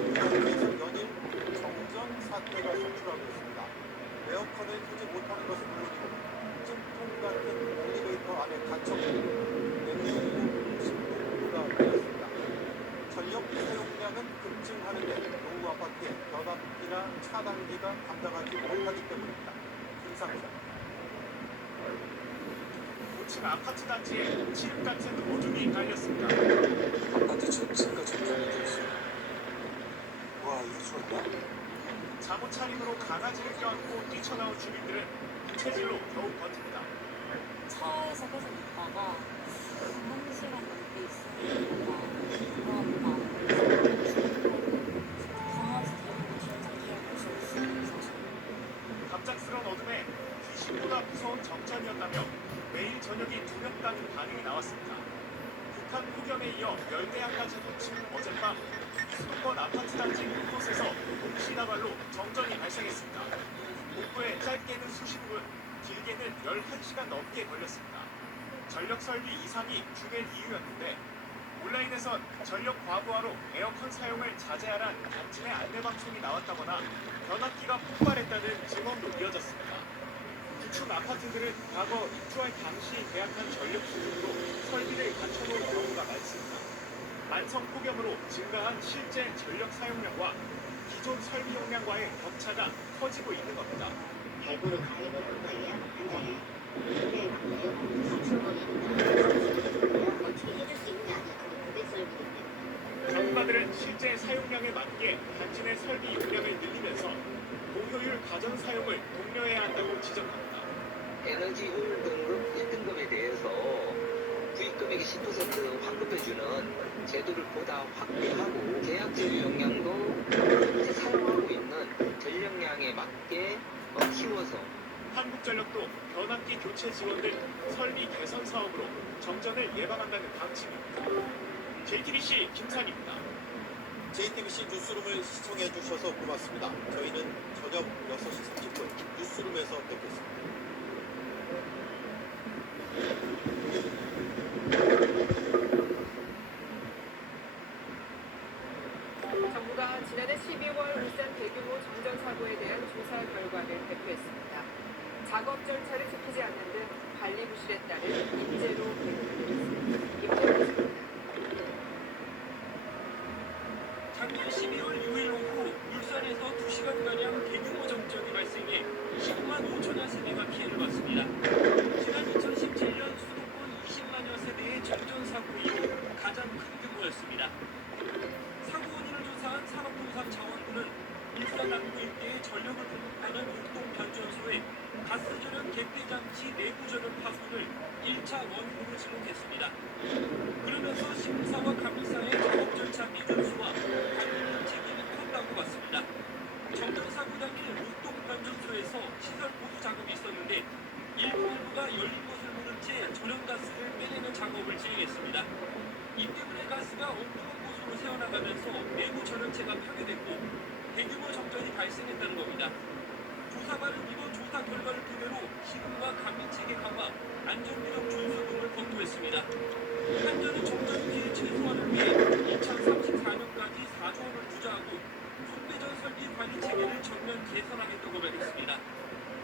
전력기관에서 연일 정전 사태가 속출하고 있습니다. 에어컨을 켜지 못하는 것은 물론이고 찜통 같은 엘리베이터 안에 갇혀있고 냉장고 10도가 되었습니다. 전력 사용량은 급증하는데 노후 아파트의 변압기나 차단기가 감당하지 못하기 때문입니다. 김상자. 고층 아파트 단지에 칠흑 같은 어둠이 깔렸습니다. 아파트 전체가 전전이 되어 있습니다. 와, 이게 좋았다. 잠옷 차림으로 강아지를 껴안고 뛰쳐나온 주민들은 부채질로 겨우 버팁니다. 차에서 계속 있다가 한 시간 넘게 있으니까 강아지 데리고 진짜 수 있어서 갑작스런 어둠에 귀신보다 무서운 정전이었다며 매일 저녁이 두렵다는 반응이 나왔습니다. 북한 폭염에 이어 열대야까지 덮친 어젯밤 수도권 아파트 단지 곳곳에서 동시다발로 정전이 발생했습니다. 복구에 짧게는 수십 분, 길게는 11시간 넘게 걸렸습니다. 전력 설비 이상이 주된 이유였는데 온라인에선 전력 과부하로 에어컨 사용을 자제하란 단침의 안내 방송이 나왔다거나 변압기가 폭발했다는 증언도 이어졌습니다. 구축 아파트들은 과거 입주할 당시 계약한 전력 수준으로 설비를 갖춰놓은 경우가 많습니다. 만성 폭염으로 증가한 실제 전력 사용량과 기존 설비 용량과의 격차가 커지고 있는 겁니다. 대구로 가는 거예요. 근데 어떻게 해줄 수 있냐? 그게 900설비인데. 전문가들은 실제 사용량에 맞게 단지 내 설비 용량을 늘리면서 고효율 가전 사용을 독려해야 한다고 지적합니다. 에너지 효율 등급 1등급에 대해서 구입 금액의 10% 환급해주는 제도를 보다 확대하고 계약 제휴 용량도 현재 사용하고 있는 전력량에 맞게 키워서 한국전력도 변압기 교체 지원 등 설비 개선 사업으로 정전을 예방한다는 방침입니다. JTBC 김산입니다. JTBC 뉴스룸을 시청해 주셔서 고맙습니다. 저희는 저녁 6시 30분 뉴스룸에서 뵙겠습니다. 정부가 지난해 12월 울산 대규모 정전 사고에 대한 조사 결과를 발표했습니다. 작업 절차를 지키지 않는 등 관리 부실에 따른 인재로 배분됐습니다. 임태훈 씨입니다. 작년 12월 6일 오후 울산에서 2시간가량 대규모 정전이 발생해 19만 5천여 세대가 피해를 봤습니다. 지난 2017년 수도권 20만여 세대의 정전 사고 이후 가장 큰 규모였습니다. 사고 원인을 조사한 산업통상자원부는 울산 남구 일대에 전력을 공급하는 육동 변전소에 가스 전력 개폐 장치 내부 전원 파손을 1차 원인으로 지목했습니다. 그러면서 시공사와 감리사의 작업 절차 미준수와 관련 책임이 컸다고 봤습니다. 정전 사고 당일 육동 변전소에서 시설 보수 작업이 있었는데 일부가 열린 것을 모른 채 전원가스를 빼내는 작업을 진행했습니다. 이 때문에 가스가 엉뚱한 곳으로 새어나가면서 내부 전원체가 파괴됐고 대규모 정전이 발생했다는 겁니다. 조사반은 이번 조사 결과를 토대로 시공과 감리체계 강화, 안전규정 준수 등을 검토했습니다. 한전은 정전 피해 최소화를 위해 2034년까지 4조 원을 투자하고 손배전 설비 관리 체계를 전면 개선하겠다고 밝혔습니다.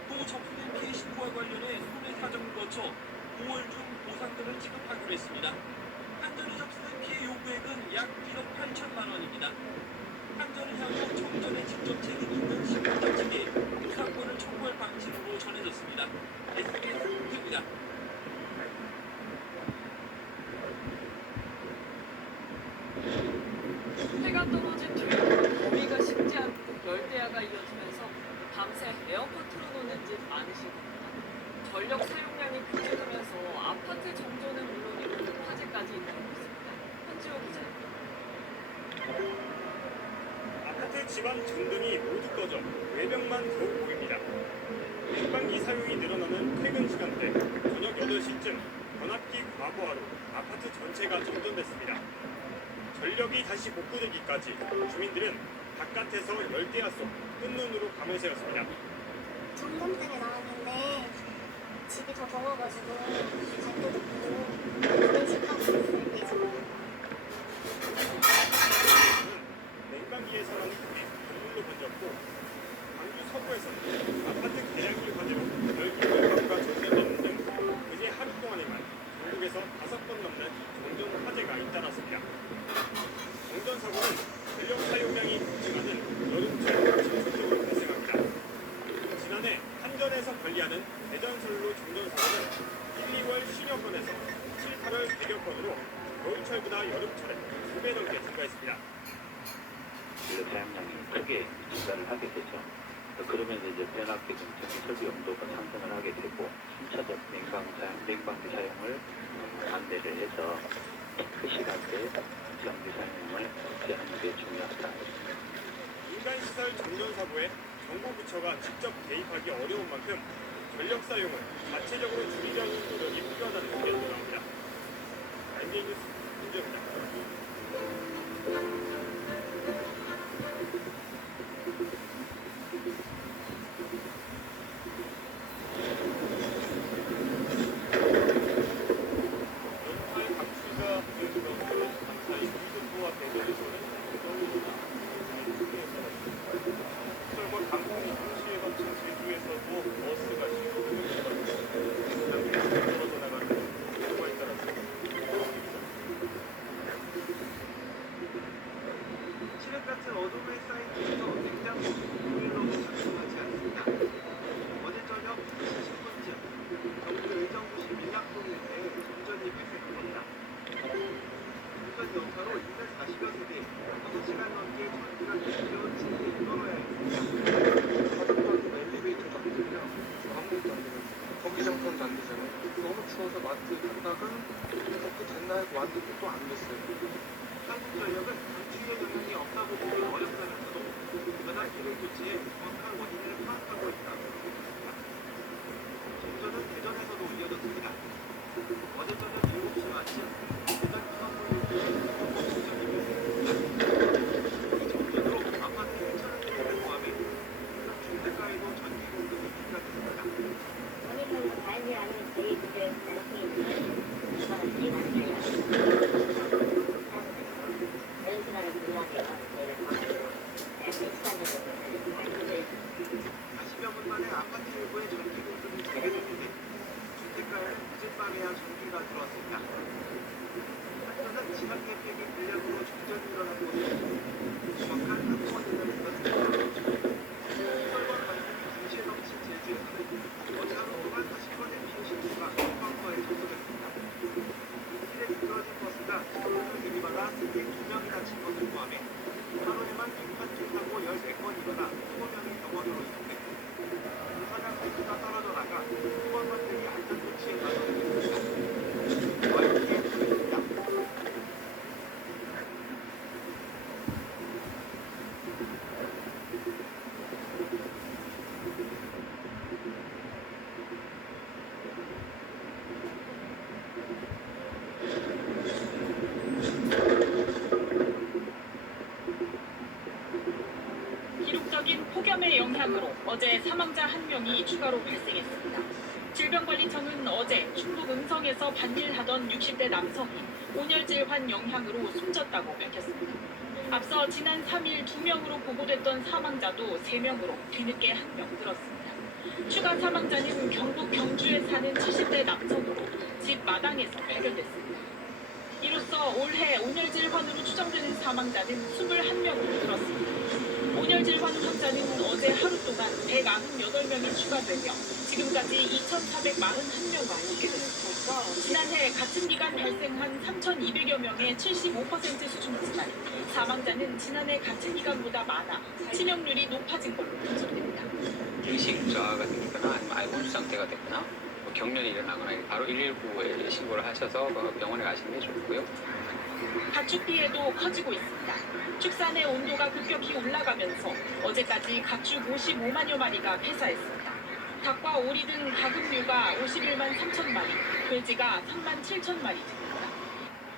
또 접수된 피해 신고와 관련해 손해사정을 거쳐 5월 중 보상금을 지급하기로 했습니다. 한전이 접수된 피해 요구액은 약 1억 8천만 원입니다. 한전은 향후 정전에 직접 책임이 있는 시공자 측에 보상권을 청구할 방침으로 전해졌습니다. SBS 뉴스입니다. 해가 떨어진 뒤에도 더위가 식지 않고 열대야가 이어지면서 밤새 에어컨 틀어놓는 집 많으실 겁니다. 전력 사용량이 급증하면서 아파트 정전은 물론이고 화재까지 일어나고 있습니다. 현지호 기자입니다. 아파트 집안 전등이 모두 꺼져 외벽만 더욱 보입니다. 냉방기 사용이 늘어나는 퇴근 시간대 저녁 8시쯤 변압기 과부하로 아파트 전체가 정전됐습니다. 전력이 다시 복구되기까지 주민들은 바깥에서 열대야 속 끈눈으로 밤을 새웠습니다. 점점 때문에 나왔는데 집이 더 더워가지고 갈 데도 없고 그런 식당 있을 때 지금 냉방기에서 불과했습니다. 전력 사용량이 크게 증가를 하게 되죠. 그러면서 이제 변압기 등 전기 설비 용도가 상승을 하게 되고 순차적 냉방비 사용을 안내를 해서 그 시간대에 전기 사용을 억제하는 게 중요하다. 민간시설 정전사고에 정부 부처가 직접 개입하기 어려운 만큼 전력 사용을 자체적으로 줄이려는 노력이 필요하다는 의견도 나옵니다. MBN 뉴스 김주현입니다. 연말 각수가 부정적으로 감사의 공급부와 배달에서는 서울 강풍이 동시에 덮친 제주에서도 버스가 시도를 떨어져 나가는 경우에 따라서 칠흑 같은 어둠에 쌓인 곳에서 냉장고 오일로 작동하지 않습니다. 어제 저녁 2시 10분쯤 경북 의정부시 밀락동 일대에 정전이 발생한 겁니다. 운전 여파로 240여 세대 6시간 넘게 전기가 끊겨 진행이 떨어야 했습니다. 바닥바닥 엘리베이터 닦거든요. 아무것도 안 되거든요. 전기장판도 안 되잖아요. 너무 추워서 마트 갔다가 그 됐나 해서 왔는데 또 안 됐어요. 한국전력은 정치의 영향이 없다고 보기 어렵다면서도 연합 기획 조치에 정확한 원인을 파악하고 있다고 밝혔습니다. 정전은 대전에서도 이어졌습니다. 어제 저녁 7시 마침 대전 기성물류소에 정전이 발생했습니다. 이 정전으로 아파트 1,000원 대를 포함해 주택가에도 전기 공급이 중단됐습니다. 모니터로 발매하는 제2부의 장애인은 이번에 많이 연수라는 분야에서 저희를 통해서 시간적으로 40여 분 만에 아파트 일부에 전기 공급이 재개됐는데 주택가에는 어젯밤에야 전기가 들어왔습니다. 한편은 지방 대책이 전략으로 정전이 일어난 곳은 정확한 한꺼번에는 없었습니다. 서울과 강북이 동시에 넘친 제주에서는 어제 하루 동안 40건의 피해 신고가 벙커에 접수됐습니다. 길에 미끄러진 버스가 서울을 내리받아 승객 2명이 다친 것을 포함해 하루에만 100판 사고 14건 일어나 20명이 병원으로 이송됐고 부산항 버스가 떨어져 나가 수건만들이 안전조치에 가동됐습니다. YTN 뉴스입니다. 기록적인 폭염의 영향으로 어제 사망자 1명이 추가로 발생했습니다. 질병관리청은 어제 충북 음성에서 반일하던 60대 남성이 온열질환 영향으로 숨졌다고 밝혔습니다. 앞서 지난 3일 2명으로 보고됐던 사망자도 3명으로 뒤늦게 1명 늘었습니다. 추가 사망자는 경북 경주에 사는 70대 남성으로 집 마당에서 발견됐습니다. 이로써 올해 온열질환으로 추정되는 사망자는 21명으로 늘었습니다. 온열질환 환자는 어제 하루 동안 198명이 추가되며 지금까지 2,441명과 집계됐습니다. 지난해 같은 기간 발생한 3,200여 명의 75% 수준이지만 사망자는 지난해 같은 기간보다 많아 치명률이 높아진 걸로 분석됩니다. 의식저하가 생기거나 아니면 알코올 상태가 됐거나 경련이 일어나거나 바로 119에 신고를 하셔서 병원에 가시는 게 좋고요. 가축 피해도 커지고 있습니다. 축산의 온도가 급격히 올라가면서 어제까지 가축 55만여 마리가 폐사했습니다. 닭과 오리 등 가금류가 51만 3천 마리, 돼지가 3만 7천 마리 등입니다.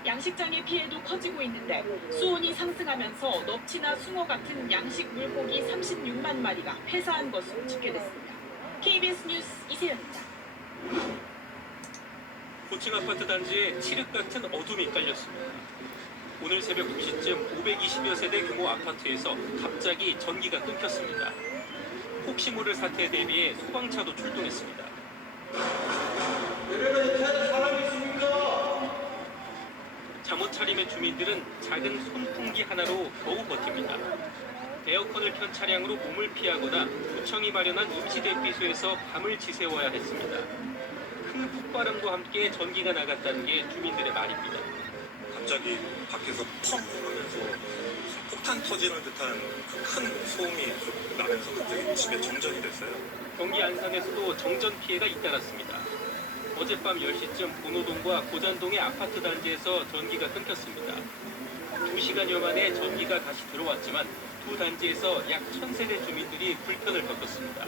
양식장의 피해도 커지고 있는데 수온이 상승하면서 넙치나 숭어 같은 양식 물고기 36만 마리가 폐사한 것으로 집계됐습니다. KBS 뉴스 이세연입니다. 고층 아파트 단지에 칠흑 같은 어둠이 깔렸습니다. 오늘 새벽 2시쯤 520여 세대 규모 아파트에서 갑자기 전기가 끊겼습니다. 혹시 모를 사태에 대비해 소방차도 출동했습니다. 잠옷 차림의 주민들은 작은 손풍기 하나로 겨우 버팁니다. 에어컨을 켠 차량으로 몸을 피하거나 구청이 마련한 임시 대피소에서 밤을 지새워야 했습니다. 큰 폭발음과 함께 전기가 나갔다는 게 주민들의 말입니다. 갑자기 밖에서 펑 하면서 폭탄 터지는 듯한 큰 소음이 나면서 갑자기 집에 정전이 됐어요. 경기 안산에서도 정전 피해가 잇따랐습니다. 어젯밤 10시쯤 본호동과 고잔동의 아파트 단지에서 전기가 끊겼습니다. 2시간여 만에 전기가 다시 들어왔지만 두 단지에서 약 1000세대 주민들이 불편을 겪었습니다.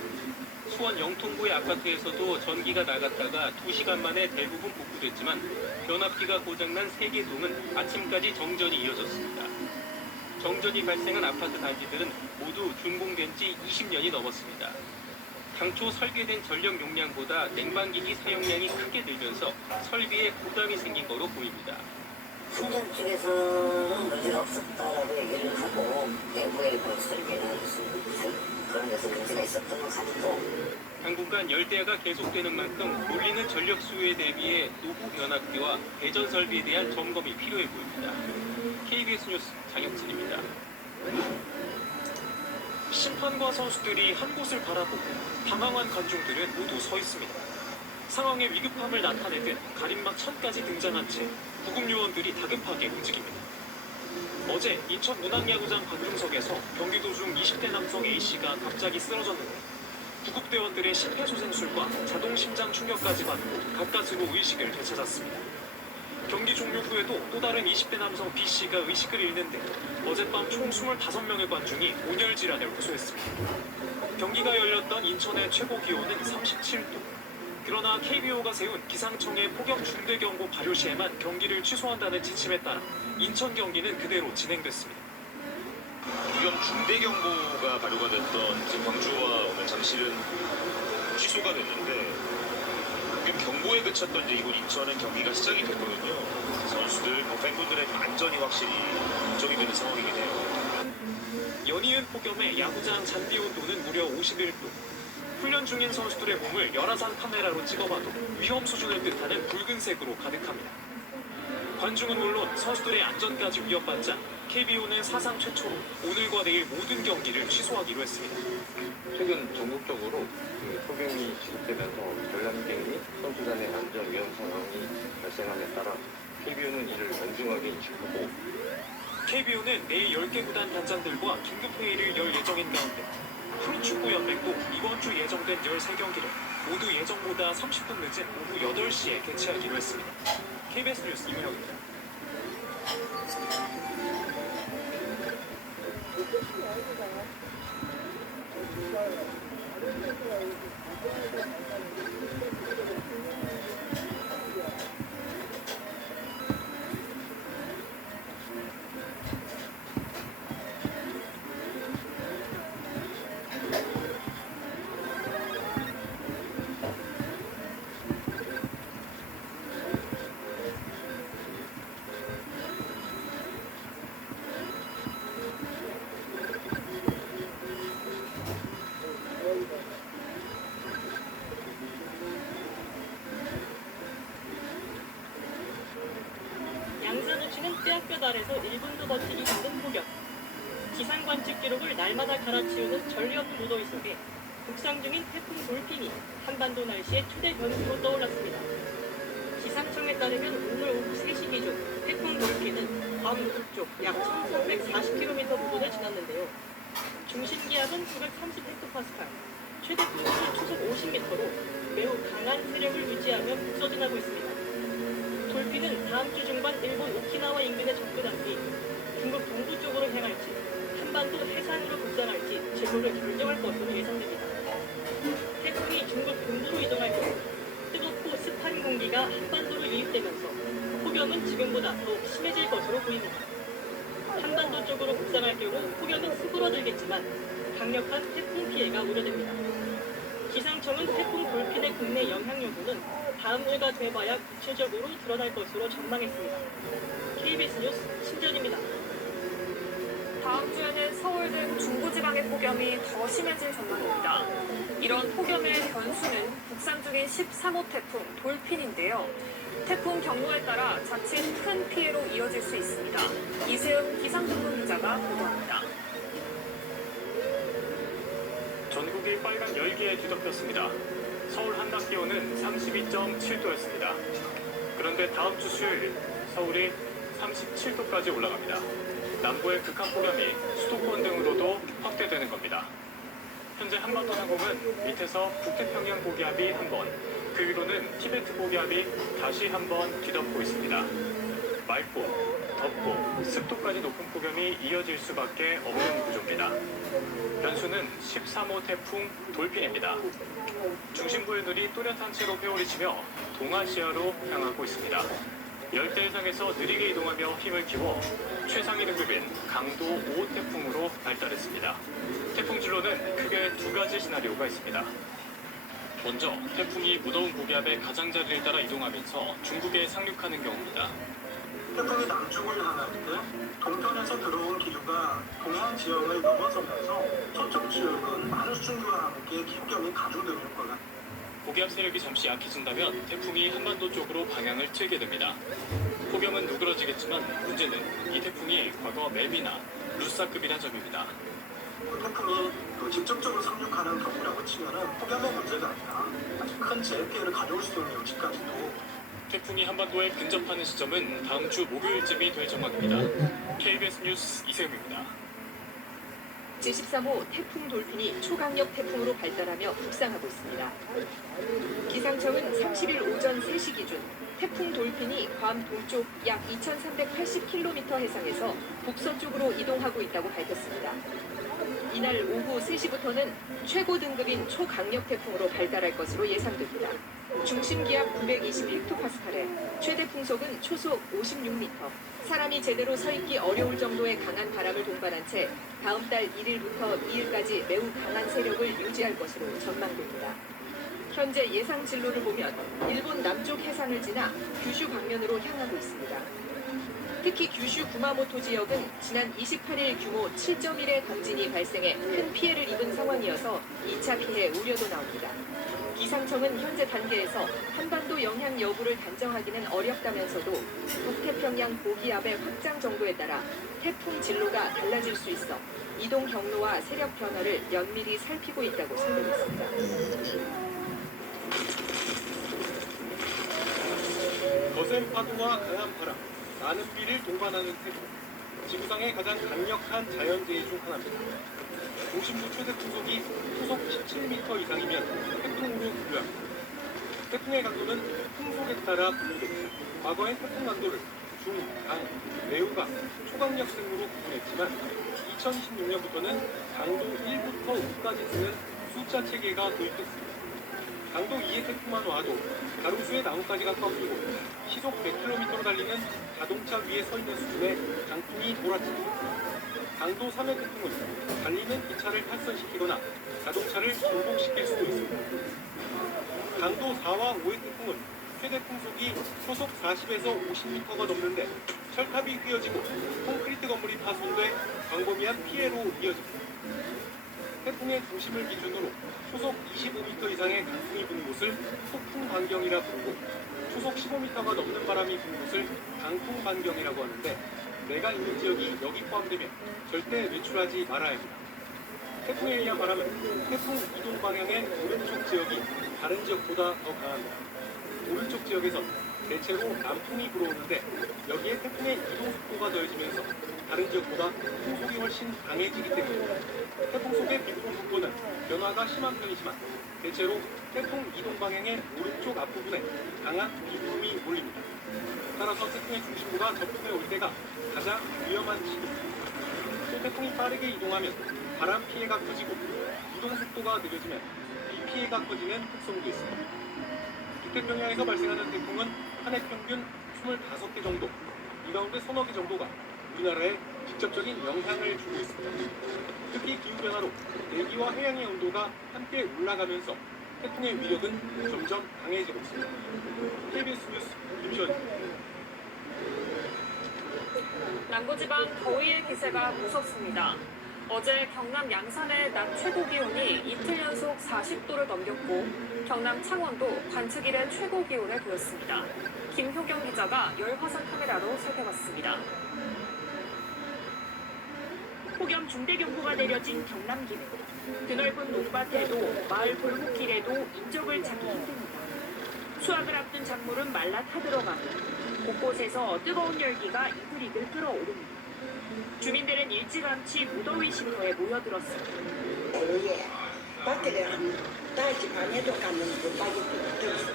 수원 영통구의 아파트에서도 전기가 나갔다가 2시간 만에 대부분 복구됐지만 변압기가 고장난 3개 동은 아침까지 정전이 이어졌습니다. 정전이 발생한 아파트 단지들은 모두 준공된 지 20년이 넘었습니다. 당초 설계된 전력 용량보다 냉방기기 사용량이 크게 늘면서 설비에 부담이 생긴 거로 보입니다. 충전 쪽에서는 문제가 없었다라고 얘기를 하고 내부의 설계는 그런 데서 문제가 있었던 것 같고 당분간 열대야가 계속되는 만큼 몰리는 전력 수요에 대비해 노후 변압기와 배전 설비에 대한 점검이 필요해 보입니다. KBS 뉴스 장혁진입니다. 심판과 선수들이 한 곳을 바라보고 방황한 관중들은 모두 서 있습니다. 상황의 위급함을 나타내듯 가림막 천까지 등장한 채 구급 요원들이 다급하게 움직입니다. 어제 인천 문학야구장 관중석에서 경기 도중 20대 남성 A씨가 갑자기 쓰러졌는데 구급대원들의 심폐소생술과 자동심장 충격까지 받고 가까스로 의식을 되찾았습니다. 경기 종료 후에도 또 다른 20대 남성 B씨가 의식을 잃는데 어젯밤 총 25명의 관중이 온열 질환을 호소했습니다. 경기가 열렸던 인천의 최고 기온은 37도. 그러나 KBO가 세운 기상청의 폭염 중대경보 발효 시에만 경기를 취소한다는 지침에 따라 인천 경기는 그대로 진행됐습니다. 위험 중대경보가 발효가 됐던 지금 광주와 오늘 잠실은 취소가 됐는데 경보에 그쳤던 이제 이곳 인천은 경기가 시작이 됐거든요. 선수들, 팬분들의 안전이 확실히 걱정이 되는 상황이긴 해요. 연이은 폭염에 야구장 잔디 온도는 무려 51도. 훈련 중인 선수들의 몸을 열화상 카메라로 찍어봐도 위험 수준을 뜻하는 붉은색으로 가득합니다. 관중은 물론 선수들의 안전까지 위협받자 KBO는 사상 최초로 오늘과 내일 모든 경기를 취소하기로 했습니다. 최근 전국적으로 폭염이 지속되면서 관람객 및 선수단의 안전 위험 상황이 발생함에 따라 KBO는 이를 엄중하게 인식하고 KBO는 내일 10개 구단 단장들과 긴급회의를 열 예정인 가운데 프로축구연맹도 이번 주 예정된 13경기를 모두 예정보다 30분 늦은 오후 8시에 개최하기로 했습니다. KBS 뉴스 이문혁입니다. 양산우치는 뼈 아래서 1분도 버티기 힘든 폭염. 기상관측 기록을 날마다 갈아치우는 전력 무더위 속에 북상 중인 태풍 돌핀이 한반도 날씨의 초대 변수로 떠올랐습니다. 기상청에 따르면 오늘 오후 3시 기준 태풍 돌핀은 괌 북쪽 약 1340km 부근을 지났는데요. 중심 기압은 930헥토파스칼, 최대 풍速은 초속 50m로 매우 강한 세력을 유지하며 북서진하고 있습니다. 돌핀은 다음 주 중반 일본 오키나와 인근에 접근한 뒤 중국 동부 쪽으로 향할지 한반도 해상으로 북상할지 진로를 결정할 것으로 예상됩니다. 태풍이 중국 동부로 이동할 경우 뜨겁고 습한 공기가 한반도로 유입되면서 폭염은 지금보다 더욱 심해질 것으로 보입니다. 한반도 쪽으로 북상할 경우 폭염은 수그러들겠지만 강력한 태풍 피해가 우려됩니다. 기상청은 태풍 돌핀의 국내 영향 여부는 다음 주가 돼봐야 구체적으로 드러날 것으로 전망했습니다. KBS 뉴스 신전입니다. 다음 주에는 서울 등 중부지방의 폭염이 더 심해질 전망입니다. 이런 폭염의 변수는 북상 중인 13호 태풍 돌핀인데요. 태풍 경로에 따라 자칫 큰 피해로 이어질 수 있습니다. 이세훈 기상전문 기자가 보도합니다. 전국이 빨간 열기에 뒤덮였습니다. 서울 한낮 기온은 32.7도였습니다. 그런데 다음 주 수요일 서울이 37도까지 올라갑니다. 남부의 극한 폭염이 수도권 등으로도 확대되는 겁니다. 현재 한반도 상공은 밑에서 북태평양 고기압이 한 번, 그 위로는 티베트 고기압이 다시 한 번 뒤덮고 있습니다. 맑고 덥고 습도까지 높은 폭염이 이어질 수밖에 없는 구조입니다. 변수는 13호 태풍 돌핀입니다. 중심부의 눈이 또렷한 채로 회오리치며 동아시아로 향하고 있습니다. 열대해상에서 느리게 이동하며 힘을 키워 최상위 등급인 강도 5 태풍으로 발달했습니다. 태풍 진로는 크게 두 가지 시나리오가 있습니다. 먼저 태풍이 무더운 고기압의 가장자리를 따라 이동하면서 중국에 상륙하는 경우입니다. 태풍이 남쪽을 향할 때 동편에서 들어온 기류가 동해안 지역을 넘어서면서 서쪽 지역은 많은 수증기와 함께 폭염이 가중되는 효과가 고기압 세력이 잠시 약해진다면 태풍이 한반도 쪽으로 방향을 틀게 됩니다. 폭염은 누그러지겠지만 문제는 이 태풍이 과거 멜비나 루사급이란 점입니다. 태풍이 직접적으로 상륙하는 경우라고 치면은 폭염의 문제가 아니라 아주 큰 재해 피해를 가져올 수 있는 여지까지도 태풍이 한반도에 근접하는 시점은 다음 주 목요일쯤이 될 전망입니다. KBS 뉴스 이세영입니다. 제13호 태풍 돌핀이 초강력 태풍으로 발달하며 북상하고 있습니다. 기상청은 30일 오전 3시 기준 태풍 돌핀이 괌 동쪽 약 2380km 해상에서 북서쪽으로 이동하고 있다고 밝혔습니다. 이날 오후 3시부터는 최고 등급인 초강력 태풍으로 발달할 것으로 예상됩니다. 중심 기압 921헥토파스칼에 최대 풍속은 초속 56m, 사람이 제대로 서 있기 어려울 정도의 강한 바람을 동반한 채 다음 달 1일부터 2일까지 매우 강한 세력을 유지할 것으로 전망됩니다. 현재 예상 진로를 보면 일본 남쪽 해상을 지나 규슈 방면으로 향하고 있습니다. 특히 규슈 구마모토 지역은 지난 28일 규모 7.1의 강진이 발생해 큰 피해를 입은 상황이어서 2차 피해 우려도 나옵니다. 기상청은 현재 단계에서 한반도 영향 여부를 단정하기는 어렵다면서도 북태평양 고기압의 확장 정도에 따라 태풍 진로가 달라질 수 있어 이동 경로와 세력 변화를 면밀히 살피고 있다고 설명했습니다. 거센 파도와 강한 바람, 많은 비를 동반하는 태풍, 지구상의 가장 강력한 자연재해 중 하나입니다. 중심부 최대 풍속이 초속 17m 이상이면 태풍으로 분류합니다. 태풍의 강도는 풍속에 따라 분류됩니다. 과거엔 태풍 강도를 중, 강, 매우 강, 초강력 등으로 구분했지만 2026년부터는 강도 1부터 5까지 쓰는 숫자 체계가 도입됐습니다. 강도 2의 태풍만 와도 가로수에 나뭇가지가 꺾이고 시속 100km로 달리는 자동차 위에 서 있는 수준의 강풍이 몰아칩니다. 강도 3의 태풍은 달리는 기차를 탈선시키거나 자동차를 전복시킬 수도 있습니다. 강도 4와 5의 태풍은 최대 풍속이 초속 40에서 50m가 넘는데 철탑이 휘어지고 콘크리트 건물이 파손돼 광범위한 피해로 이어집니다. 태풍의 중심을 기준으로 초속 25m 이상의 강풍이 부는 곳을 폭풍 반경이라 부르고 초속 15m가 넘는 바람이 부는 곳을 강풍 반경이라고 하는데 내가 있는 지역이 여기 포함되면 절대 외출하지 말아야 합니다. 태풍에 의한 바람은 태풍 이동 방향의 오른쪽 지역이 다른 지역보다 더 강합니다. 오른쪽 지역에선 대체로 남풍이 불어오는데 여기에 태풍의 이동 속도가 더해지면서 다른 지역보다 풍속이 훨씬 강해지기 때문입니다. 태풍 속의 비풍 속도는 변화가 심한 편이지만 대체로 태풍 이동 방향의 오른쪽 앞부분에 강한 비구름이 몰립니다. 따라서 태풍의 중심부가 접근해 올 때가 가장 위험한 시기입니다. 또 태풍이 빠르게 이동하면 바람 피해가 커지고 이동 속도가 느려지면 비 피해가 커지는 특성도 있습니다. 북태평양에서 발생하는 태풍은 한 해 평균 25개 정도, 이 가운데 서너 개 정도가 우리나라에 직접적인 영향을 주고 있습니다. 특히 기후변화로 대기와 해양의 온도가 함께 올라가면서 태풍의 위력은 점점 강해지고 있습니다. KBS 뉴스 김시원입니다. 남부지방 더위의 기세가 무섭습니다. 어제 경남 양산의 낮 최고 기온이 이틀 연속 40도를 넘겼고 경남 창원도 관측 이래 최고 기온을 보였습니다. 김효경 기자가 열화상 카메라로 살펴봤습니다. 폭염 중대경보가 내려진 경남 기내. 드넓은 논밭에도 마을 골목길에도 인적을 찾기 힘듭니다. 수확을 앞둔 작물은 말라 타들어가고 곳곳에서 뜨거운 열기가 이글이글 끓어오릅니다. 주민들은 일찌감치 무더위 쉼터에 모여들었습니다. 오후에 밖에 한 5시 반에도 갔는데 밖에 들었어.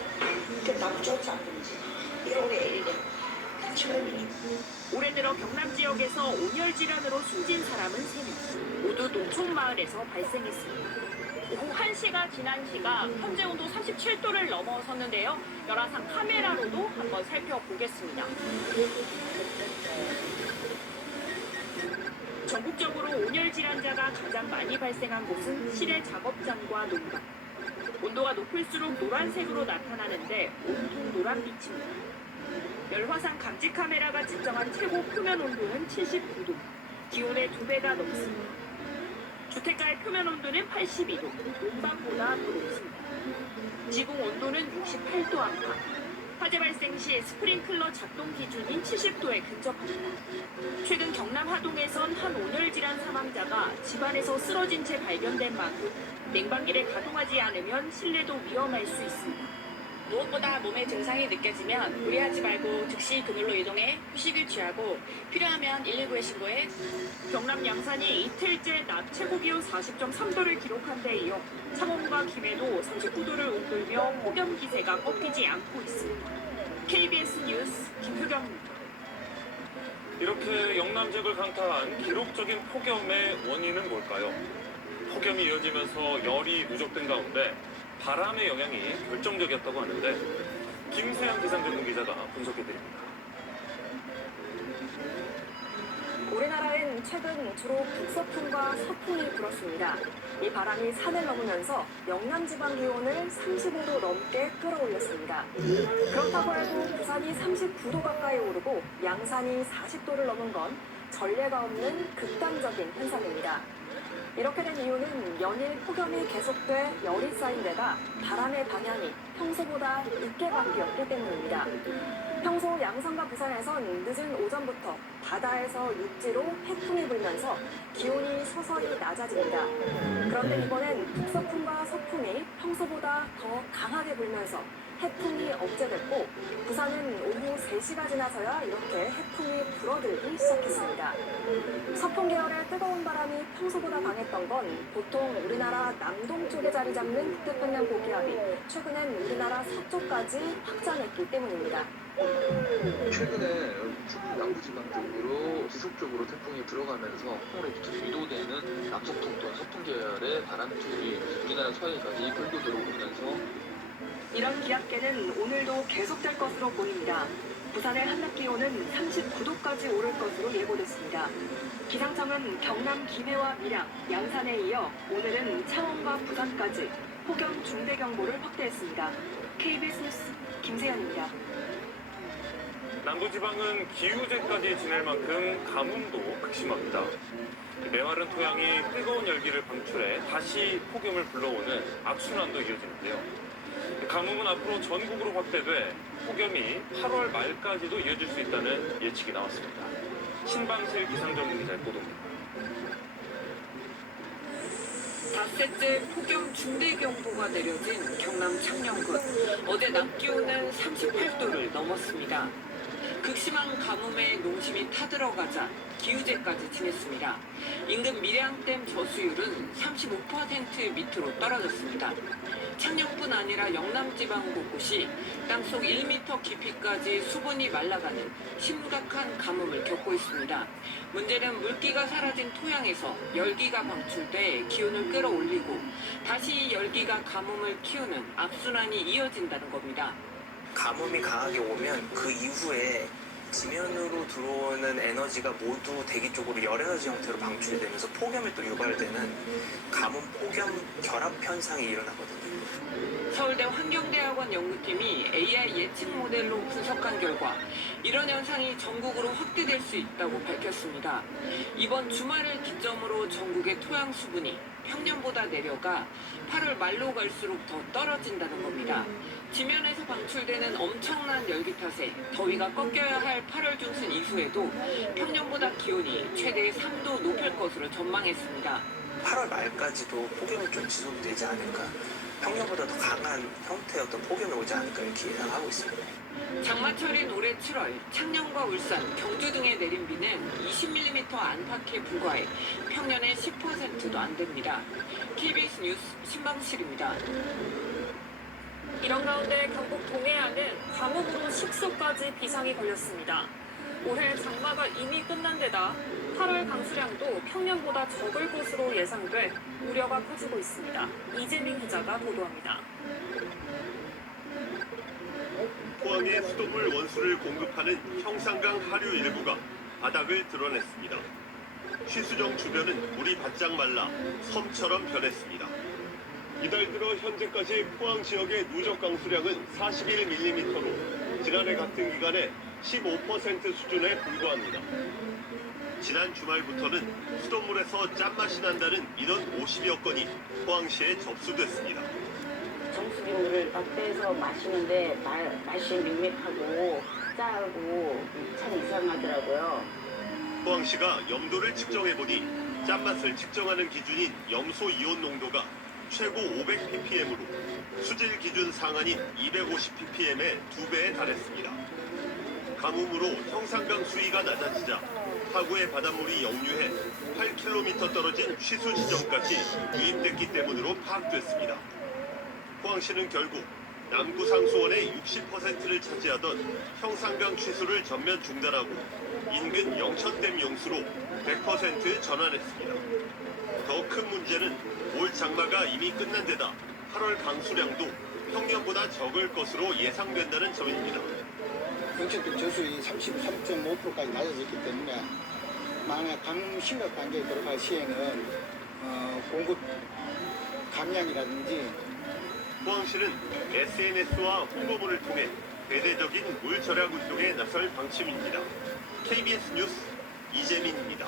그 남조차 올해 1년 처음이네. 올해 들어 경남 지역에서 온열 질환으로 숨진 사람은 3명. 모두 농촌마을에서 발생했습니다. 오후 1시가 지난 시각 현재 온도 37도를 넘어섰는데요. 열화상 카메라로도 한번 살펴보겠습니다. 전국적으로 온열 질환자가 가장 많이 발생한 곳은 실내 작업장과 농가. 온도가 높을수록 노란색으로 나타나는데 온통 노란빛입니다. 열화상 감지 카메라가 측정한 최고 표면 온도는 79도, 기온의 2배가 넘습니다. 주택가의 표면 온도는 82도, 농방보다 더 높습니다. 지붕 온도는 68도 안팎. 화재 발생 시 스프링클러 작동 기준인 70도에 근접합니다. 최근 경남 하동에선 한 온열 질환 사망자가 집안에서 쓰러진 채 발견된 만큼 냉방기를 가동하지 않으면 실내도 위험할 수 있습니다. 무엇보다 몸에 증상이 느껴지면 무리하지 말고 즉시 그늘로 이동해 휴식을 취하고 필요하면 119에 신고해. 경남 양산이 이틀째 낮 최고 기온 40.3도를 기록한 데 이어 창원과 김해도 39도를 웃돌며 폭염 기세가 꺾이지 않고 있습니다. KBS 뉴스 김효경입니다. 이렇게 영남 지역을 강타한 기록적인 폭염의 원인은 뭘까요? 폭염이 이어지면서 열이 누적된 가운데 바람의 영향이 결정적이었다고 하는데 김세영 기상전문기자가 분석해드립니다. 우리나라엔 최근 주로 북서풍과 서풍이 불었습니다. 이 바람이 산을 넘으면서 영남 지방 기온을 35도 넘게 끌어올렸습니다. 그렇다고 해도 부산이 39도 가까이 오르고 양산이 40도를 넘은 건 전례가 없는 극단적인 현상입니다. 이렇게 된 이유는 연일 폭염이 계속돼 열이 쌓인 데다 바람의 방향이 평소보다 늦게 바뀌었기 때문입니다. 평소 양산과 부산에선 늦은 오전부터 바다에서 육지로 해풍이 불면서 기온이 서서히 낮아집니다. 그런데 이번엔 북서풍과 서풍이 평소보다 더 강하게 불면서 해풍이 억제됐고 부산은 오후 3시가 지나서야 이렇게 해풍이 불어들기 시작했습니다. 서풍 계열의 뜨거운 바람이 평소보다 강했던 건 보통 우리나라 남동쪽에 자리 잡는 북태평양 고기압이 최근엔 우리나라 서쪽까지 확장했기 때문입니다. 최근에 충북 남부지방 쪽으로 지속적으로 태풍이 들어가면서 서울에부터 유도되는 남서풍 또는 서풍 계열의 바람줄이 우리나라 서해까지 끌고 들어오면서 이런 기압계는 오늘도 계속될 것으로 보입니다. 부산의 한낮 기온은 39도까지 오를 것으로 예보됐습니다. 기상청은 경남 김해와 밀양, 양산에 이어 오늘은 창원과 부산까지 폭염 중대경보를 확대했습니다. KBS 뉴스 김세연입니다. 남부지방은 기후제까지 지낼 만큼 가뭄도 극심합니다. 메마른 토양이 뜨거운 열기를 방출해 다시 폭염을 불러오는 악순환도 이어지는데요. 가뭄은 앞으로 전국으로 확대돼 폭염이 8월 말까지도 이어질 수 있다는 예측이 나왔습니다. 신방실 기상전문기자의 보도입니다. 닷새째 폭염 중대경보가 내려진 경남 창녕군. 어제 낮 기온은 38도를 넘었습니다. 극심한 가뭄에 농심이 타들어가자 기후제까지 지냈습니다. 인근 밀양댐 저수율은 35% 밑으로 떨어졌습니다. 창녕뿐 아니라 영남지방 곳곳이 땅속 1m 깊이까지 수분이 말라가는 심각한 가뭄을 겪고 있습니다. 문제는 물기가 사라진 토양에서 열기가 방출돼 기온을 끌어올리고 다시 열기가 가뭄을 키우는 악순환이 이어진다는 겁니다. 가뭄이 강하게 오면 그 이후에 지면으로 들어오는 에너지가 모두 대기 쪽으로 열에너지 형태로 방출이 되면서 폭염이 또 유발되는 가뭄 폭염 결합 현상이 일어나거든요. 서울대 환경대학원 연구팀이 AI 예측 모델로 분석한 결과 이런 현상이 전국으로 확대될 수 있다고 밝혔습니다. 이번 주말을 기점으로 전국의 토양 수분이 평년보다 내려가 8월 말로 갈수록 더 떨어진다는 겁니다. 지면에서 방출되는 엄청난 열기 탓에 더위가 꺾여야 할 8월 중순 이후에도 평년보다 기온이 최대 3도 높을 것으로 전망했습니다. 8월 말까지도 폭염이 좀 지속되지 않을까, 평년보다 더 강한 형태의 어떤 폭염이 오지 않을까 이렇게 예상하고 있습니다. 장마철인 올해 7월 창녕과 울산, 경주 등의 내린 비는 20mm 안팎에 불과해 평년의 10%도 안 됩니다. KBS 뉴스 신방실입니다. 이런 가운데 경북 동해안은 가뭄으로 식수까지 비상이 걸렸습니다. 올해 장마가 이미 끝난 데다 8월 강수량도 평년보다 적을 것으로 예상돼 우려가 커지고 있습니다. 이재민 기자가 보도합니다. 포항에 수돗물 원수를 공급하는 형산강 하류 일부가 바닥을 드러냈습니다. 취수정 주변은 물이 바짝 말라 섬처럼 변했습니다. 이달 들어 현재까지 포항 지역의 누적 강수량은 41mm로 지난해 같은 기간에 15% 수준에 불과합니다. 지난 주말부터는 수돗물에서 짠맛이 난다는 민원 50여 건이 포항시에 접수됐습니다. 정수기 물을 딱 빼서 마시는데 맛이 밋밋하고 짜고 참 이상하더라고요. 포항시가 염도를 측정해보니 짠맛을 측정하는 기준인 염소 이온 농도가 최고 500ppm으로 수질 기준 상한인 250ppm의 2배에 달했습니다. 가뭄으로 형산강 수위가 낮아지자 하구의 바닷물이 역류해 8km 떨어진 취수 지점까지 유입됐기 때문으로 파악됐습니다. 포항시는 결국 남구 상수원의 60%를 차지하던 형산강 취수를 전면 중단하고 인근 영천댐 용수로 100% 전환했습니다. 더 큰 문제는 올 장마가 이미 끝난 데다 8월 강수량도 평년보다 적을 것으로 예상된다는 점입니다. 영천댐 저수율이 33.5%까지 낮아졌기 때문에 만약 가뭄 심각 단계에 들어갈 시에는 공급 감량이라든지 포항시는 SNS와 홍보물을 통해 대대적인 물 절약 운동에 나설 방침입니다. KBS 뉴스 이재민입니다.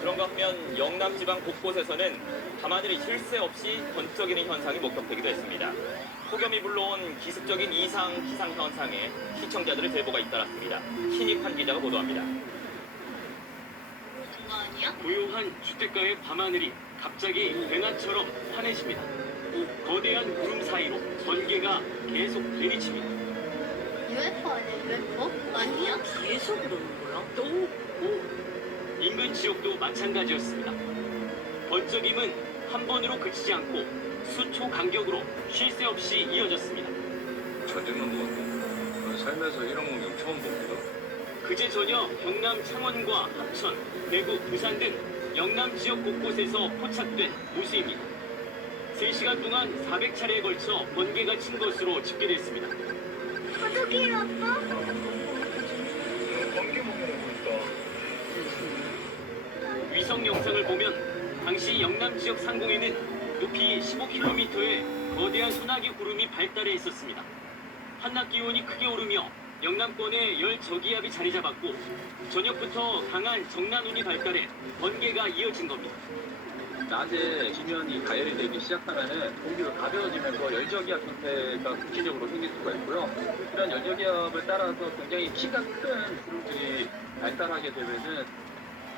그런가 하면 영남 지방 곳곳에서는 밤하늘이 쉴 새 없이 번쩍이는 현상이 목격되기도 했습니다. 폭염이 불러온 기습적인 이상 기상 현상에 시청자들의 제보가 잇따랐습니다. 신입한 기자가 보도합니다. 고요한 주택가의 밤하늘이 갑자기 배나처럼 환해집니다. 거대한 구름 사이로 번개가 계속 내리칩니다. UFO 아니야? UFO? 아니야? 계속 그러는 거야? 또? 인근 지역도 마찬가지였습니다. 번쩍임은 한 번으로 그치지 않고 수초 간격으로 쉴 새 없이 이어졌습니다. 저녁은 뭐 살면서 이런 광경 처음 봅니다. 그제 저녁 경남 창원과 합천, 대구, 부산 등 영남 지역 곳곳에서 포착된 모습입니다. 3시간 동안 400차례에 걸쳐 번개가 친 것으로 집계됐습니다. 저기 아빠? 번개 먹는 거 보니까 위성 영상을 보면 당시 영남 지역 상공에는 높이 15km의 거대한 소나기 구름이 발달해 있었습니다. 한낮 기온이 크게 오르며 영남권에 열 저기압이 자리 잡았고 저녁부터 강한 정난운이 발달해 번개가 이어진 겁니다. 낮에 지면이 가열이 되기 시작하면은 공기가 가벼워지면서 열저기압 형태가 구체적으로 생길 수가 있고요. 이런 열저기압을 따라서 굉장히 키가 큰 구름들이 발달하게 되면은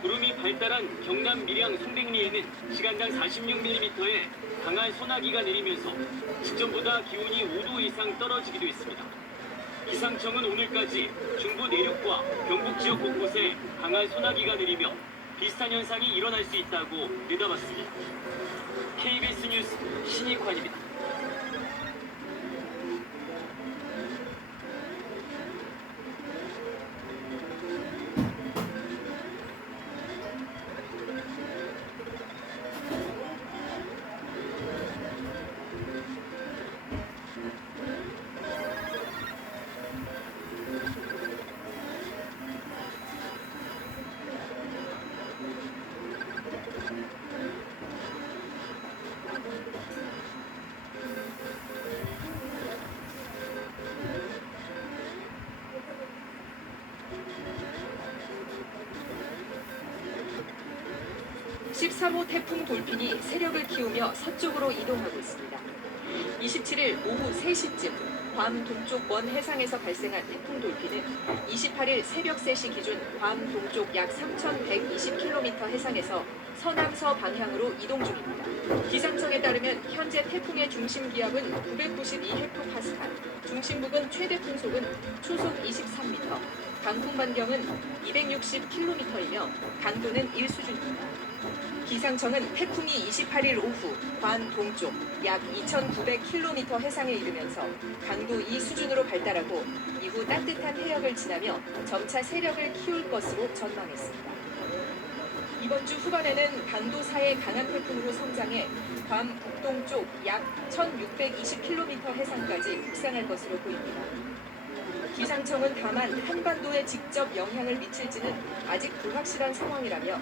구름이 발달한 경남 밀양 송백리에는 시간당 46mm의 강한 소나기가 내리면서 직전보다 기온이 5도 이상 떨어지기도 했습니다. 기상청은 오늘까지 중부 내륙과 경북 지역 곳곳에 강한 소나기가 내리며 비슷한 현상이 일어날 수 있다고 내다봤습니다. KBS 뉴스 신익환입니다. (13호) 태풍 돌핀이 세력을 키우며 서쪽으로 이동하고 있습니다. 27일 오후 3시쯤 괌 동쪽권 해상에서 발생한 태풍 돌피는 28일 새벽 3시 기준 괌 동쪽 약 3,120km 해상에서 서남서 방향으로 이동 중입니다. 기상청에 따르면 현재 태풍의 중심 기압은 992헥토파스칼, 중심부근 최대 풍속은 초속 23m, 강풍 반경은 260km이며 강도는 1수준입니다. 기상청은 태풍이 28일 오후 괌 동쪽 약 2,900km 해상에 이르면서 강도 2 수준으로 발달하고 이후 따뜻한 해역을 지나며 점차 세력을 키울 것으로 전망했습니다. 이번 주 후반에는 강도 4의 강한 태풍으로 성장해 괌 북동쪽 약 1,620km 해상까지 북상할 것으로 보입니다. 기상청은 다만 한반도에 직접 영향을 미칠지는 아직 불확실한 상황이라며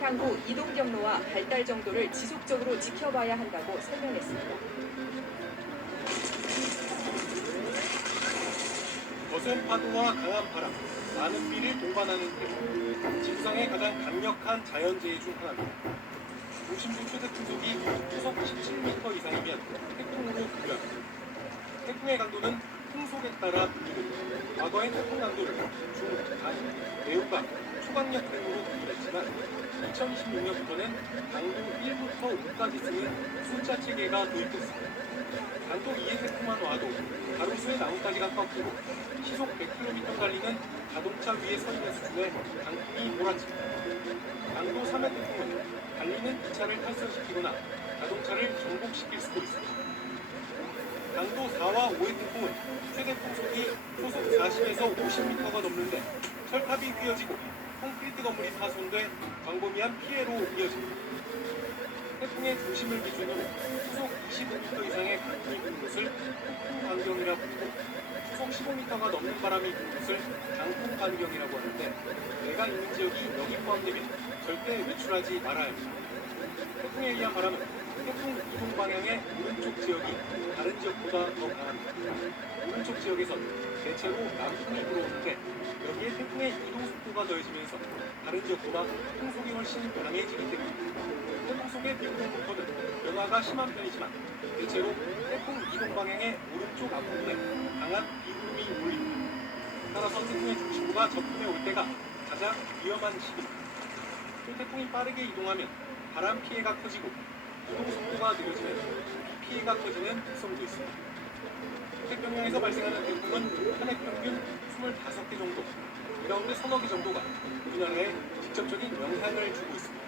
향후 이동 경로와 발달 정도를 지속적으로 지켜봐야 한다고 설명했습니다. 거센 파도와 강한 바람, 많은 비를 동반하는 태풍, 지구상의 가장 강력한 자연재해 중 하나입니다. 중심부 최대 풍속이 초속 17m 이상이면 태풍으로 분류합니다. 태풍의 강도는 풍속에 따라 분류됩니다. 과거엔 태풍 강도를 중, 강, 매우 강, 초강력 등으로 분류했지만 2026년부터는 강도 1부터 5까지 쓰는 숫자 체계가 도입됐습니다. 강도 2의 태풍만 와도 가로수의 나뭇가지가 꺾이고 시속 100km 달리는 자동차 위에 서 있는 수준의 강풍이 몰아칩니다. 강도 3의 태풍은 달리는 기차를 탈선시키거나 자동차를 정복시킬 수도 있습니다. 강도 4와 5의 태풍은 최대 풍속이 초속 40에서 50m가 넘는데 철탑이 휘어지고 콘크리트 건물이 파손돼 광범위한 피해로 이어집니다. 태풍의 중심을 기준으로 초속 25m 이상의 강풍이 부는 곳을 폭풍 반경이라 부르고 초속 15m가 넘는 바람이 부는 곳을 강풍 반경이라고 하는데 내가 있는 지역이 여기 포함되면 절대 외출하지 말아야 합니다. 태풍에 의한 바람은 태풍 이동 방향의 오른쪽 지역이 다른 지역보다 더 강합니다. 오른쪽 지역에선 대체로 남풍이 불어오는데 여기에 태풍의 이동 속도가 더해지면서 다른 지역보다 풍속이 훨씬 강해지기 때문입니다. 태풍 속의 비구동부터는 변화가 심한 편이지만 대체로 태풍 이동 방향의 오른쪽 앞부분에 강한 비구름이 몰립니다. 따라서 태풍의 중심부가 접근해 올 때가 가장 위험한 시기입니다. 또 태풍이 빠르게 이동하면 바람 피해가 커지고 이동 속도가 느려지면 비 피해가 커지는 특성도 있습니다. 태평양에서 발생하는 태풍은 한 해 평균 25개 정도, 이 가운데 서너 개 정도가 우리나라에 직접적인 영향을 주고 있습니다.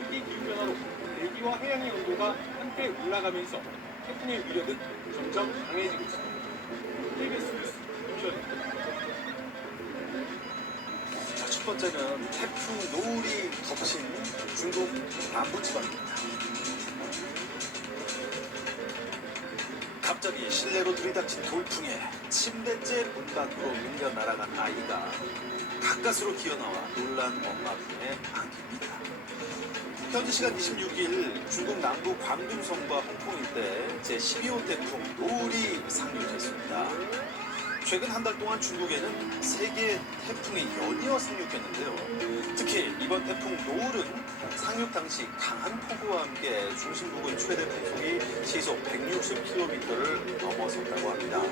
특히 기후변화로 대기와 해양의 온도가 함께 올라가면서 태풍의 위력은 점점 강해지고 있습니다. KBS 뉴스 김시현입니다. 자, 첫 번째는 태풍 노을이 덮친 중국 남부지방입니다. 갑자기 실내로 들이닥친 돌풍에 침대째 문 밖으로 밀려 날아간 아이가 가까스로 기어나와 놀란 엄마 품에 안깁니다. 현지 시간 26일 중국 남부 광둥성과 홍콩 일대 제12호 태풍 노을이 상륙했습니다. 최근 한 달 동안 중국에는 3개의 태풍이 연이어 상륙했는데요. 특히 이번 태풍 노을은 상륙 당시 강한 폭우와 함께 중심 부근 최대 풍속이 시속 160km를 넘어섰다고 합니다.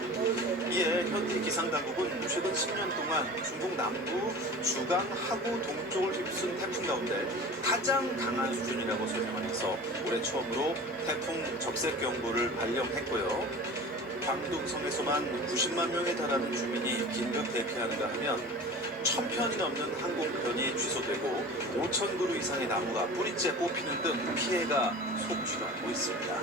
이에 현지 기상당국은 최근 10년 동안 중국 남부, 주간, 하구, 동쪽을 휩쓴 태풍 가운데 가장 강한 수준이라고 설명하면서 올해 처음으로 태풍 적색경보를 발령했고요. 광둥성에서만 90만 명에 달하는 주민이 긴급 대피하는가 하면 1,000편이 넘는 항공편이 취소되고 5,000그루 이상의 나무가 뿌리째 뽑히는 등 피해가 속출하고 있습니다.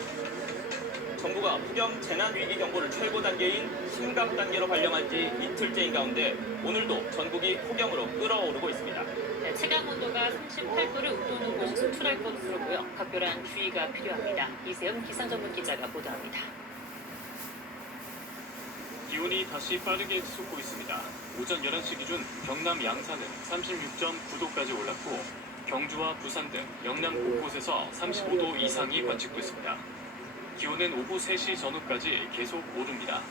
정부가 폭염 재난위기경보를 최고 단계인 심각 단계로 발령한 지 이틀째인 가운데 오늘도 전국이 폭염으로 끓어오르고 있습니다. 네, 체감 온도가 38도를 웃도는 곳 속출할 것으로 보여 각별한 주의가 필요합니다. 이세영 기상전문 기자가 보도합니다. 기온이 다시 빠르게 솟고 있습니다. 오전 11시 기준 경남 양산은 36.9도까지 올랐고 경주와 부산 등 영남 곳곳에서 35도 이상이 관측됐습니다. 기온은 오후 3시 전후까지 계속 오릅니다.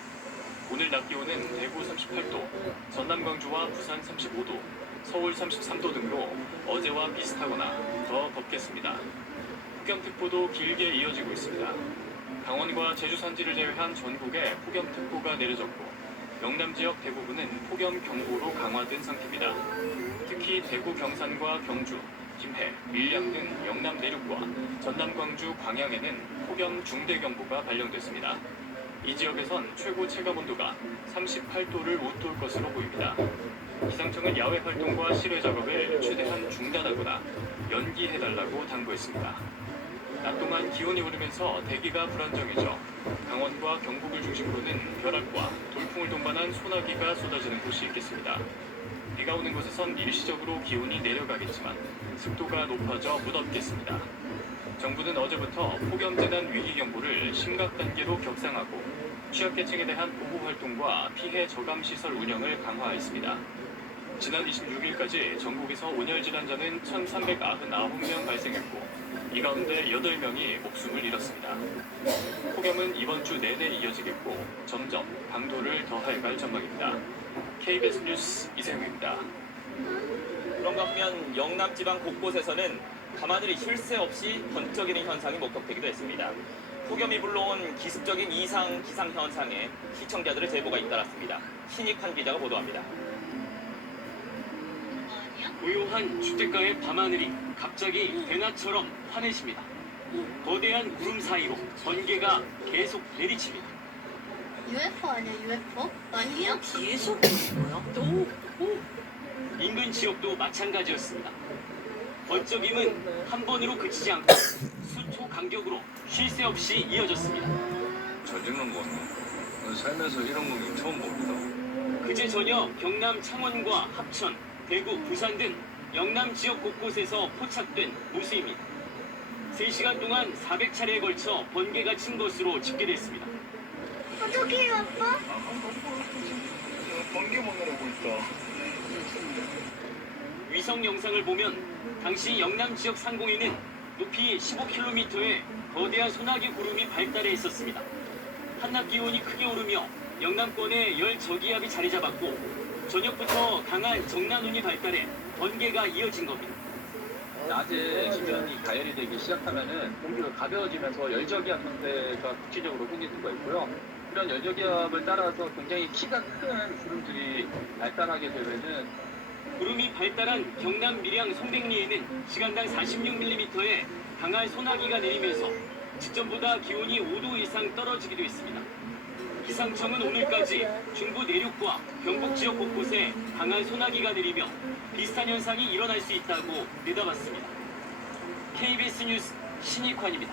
오늘 낮 기온은 대구 38도, 전남 광주와 부산 35도, 서울 33도 등으로 어제와 비슷하거나 더 덥겠습니다. 폭염특보도 길게 이어지고 있습니다. 강원과 제주 산지를 제외한 전국에 폭염특보가 내려졌고 영남 지역 대부분은 폭염 경보로 강화된 상태입니다. 특히 대구 경산과 경주, 김해, 밀양 등 영남 내륙과 전남 광주 광양에는 폭염 중대경보가 발령됐습니다. 이 지역에선 최고 체감온도가 38도를 웃돌 것으로 보입니다. 기상청은 야외 활동과 실외 작업을 최대한 중단하거나 연기해달라고 당부했습니다. 낮 동안 기온이 오르면서 대기가 불안정해져 강원과 경북을 중심으로는 벼락과 돌풍을 동반한 소나기가 쏟아지는 곳이 있겠습니다. 비가 오는 곳에선 일시적으로 기온이 내려가겠지만 습도가 높아져 무덥겠습니다. 정부는 어제부터 폭염재난 위기경보를 심각 단계로 격상하고 취약계층에 대한 보호활동과 피해 저감시설 운영을 강화했습니다. 지난 26일까지 전국에서 온열 질환자는 1,399명 발생했고 이 가운데 8명이 목숨을 잃었습니다. 폭염은 이번 주 내내 이어지겠고 점점 강도를 더해갈 전망입니다. KBS 뉴스 이세웅입니다. 그런가 하면 영남 지방 곳곳에서는 밤하늘이 쉴 새 없이 번쩍이는 현상이 목격되기도 했습니다. 폭염이 불러온 기습적인 이상 기상 현상에 시청자들의 제보가 잇따랐습니다. 신익환 기자가 보도합니다. 고요한 주택가의 밤하늘이 갑자기 대낮처럼 환해집니다. 거대한 구름 사이로 번개가 계속 내리칩니다. UFO 아니야 UFO? 아니야? 계속 보여요? 인근 지역도 마찬가지였습니다. 번쩍임은 한 번으로 그치지 않고 수초 간격으로 쉴 새 없이 이어졌습니다. 잘 찍는 거 같네. 살면서 이런 건 처음 봅니다. 그제 저녁 경남 창원과 합천, 대구, 부산 등 영남 지역 곳곳에서 포착된 모습입니다. 3시간 동안 400차례에 걸쳐 번개가 친 것으로 집계됐습니다. 저기 아빠? 번개 먹느라 보고 있다. 위성 영상을 보면 당시 영남 지역 상공에는 높이 15km의 거대한 소나기 구름이 발달해 있었습니다. 한낮 기온이 크게 오르며 영남권에 열 저기압이 자리 잡았고 저녁부터 강한 정난운이 발달해 번개가 이어진 겁니다. 낮에 지면이 가열이 되기 시작하면은 공기가 가벼워지면서 열저기압 형태가 구체적으로 생길 수가 있고요. 이런 열저기압을 따라서 굉장히 키가 큰 구름들이 발달하게 되면은 구름이 발달한 경남 밀양 송백리에는 시간당 46mm의 강한 소나기가 내리면서 직전보다 기온이 5도 이상 떨어지기도 했습니다. 기상청은 오늘까지 중부 내륙과 경북 지역 곳곳에 강한 소나기가 내리며 비슷한 현상이 일어날 수 있다고 내다봤습니다. KBS 뉴스 신익환입니다.